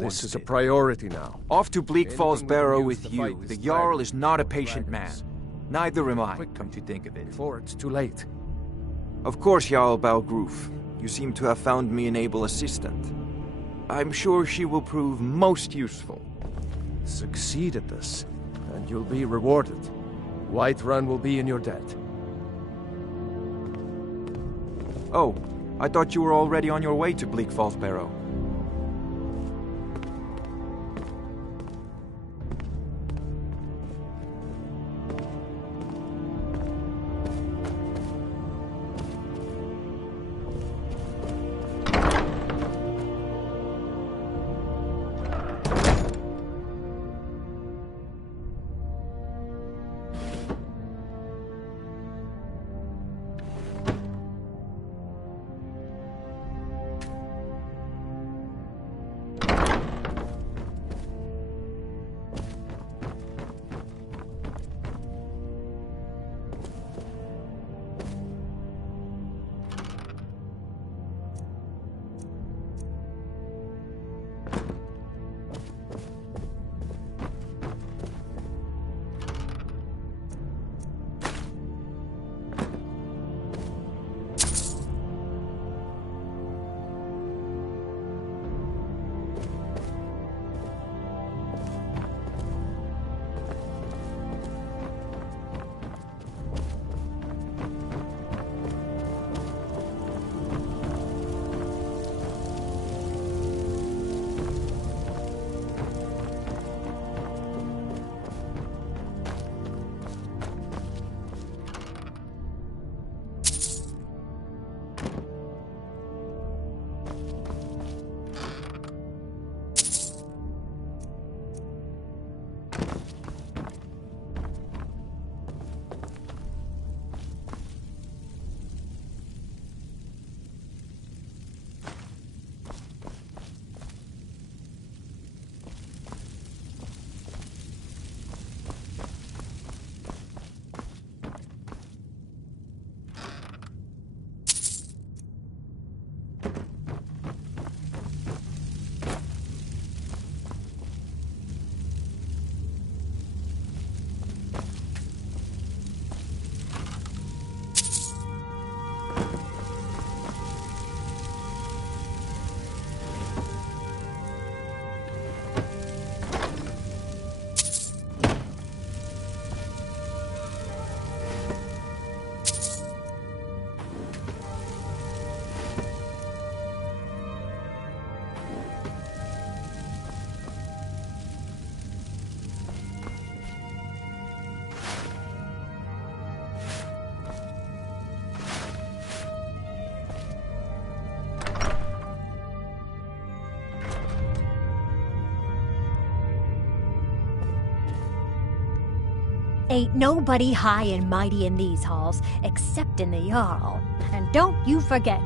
This is a priority now. Off to Bleak Falls Barrow with you. The Jarl is not a patient man. Neither am I, come to think of it. Before it's too late. Of course, Jarl Balgroof. You seem to have found me an able assistant. I'm sure she will prove most useful. Succeed at this, and you'll be rewarded. Whiterun will be in your debt. Oh, I thought you were already on your way to Bleak Falls Barrow. Ain't nobody high and mighty in these halls, except in the Jarl. And don't you forget,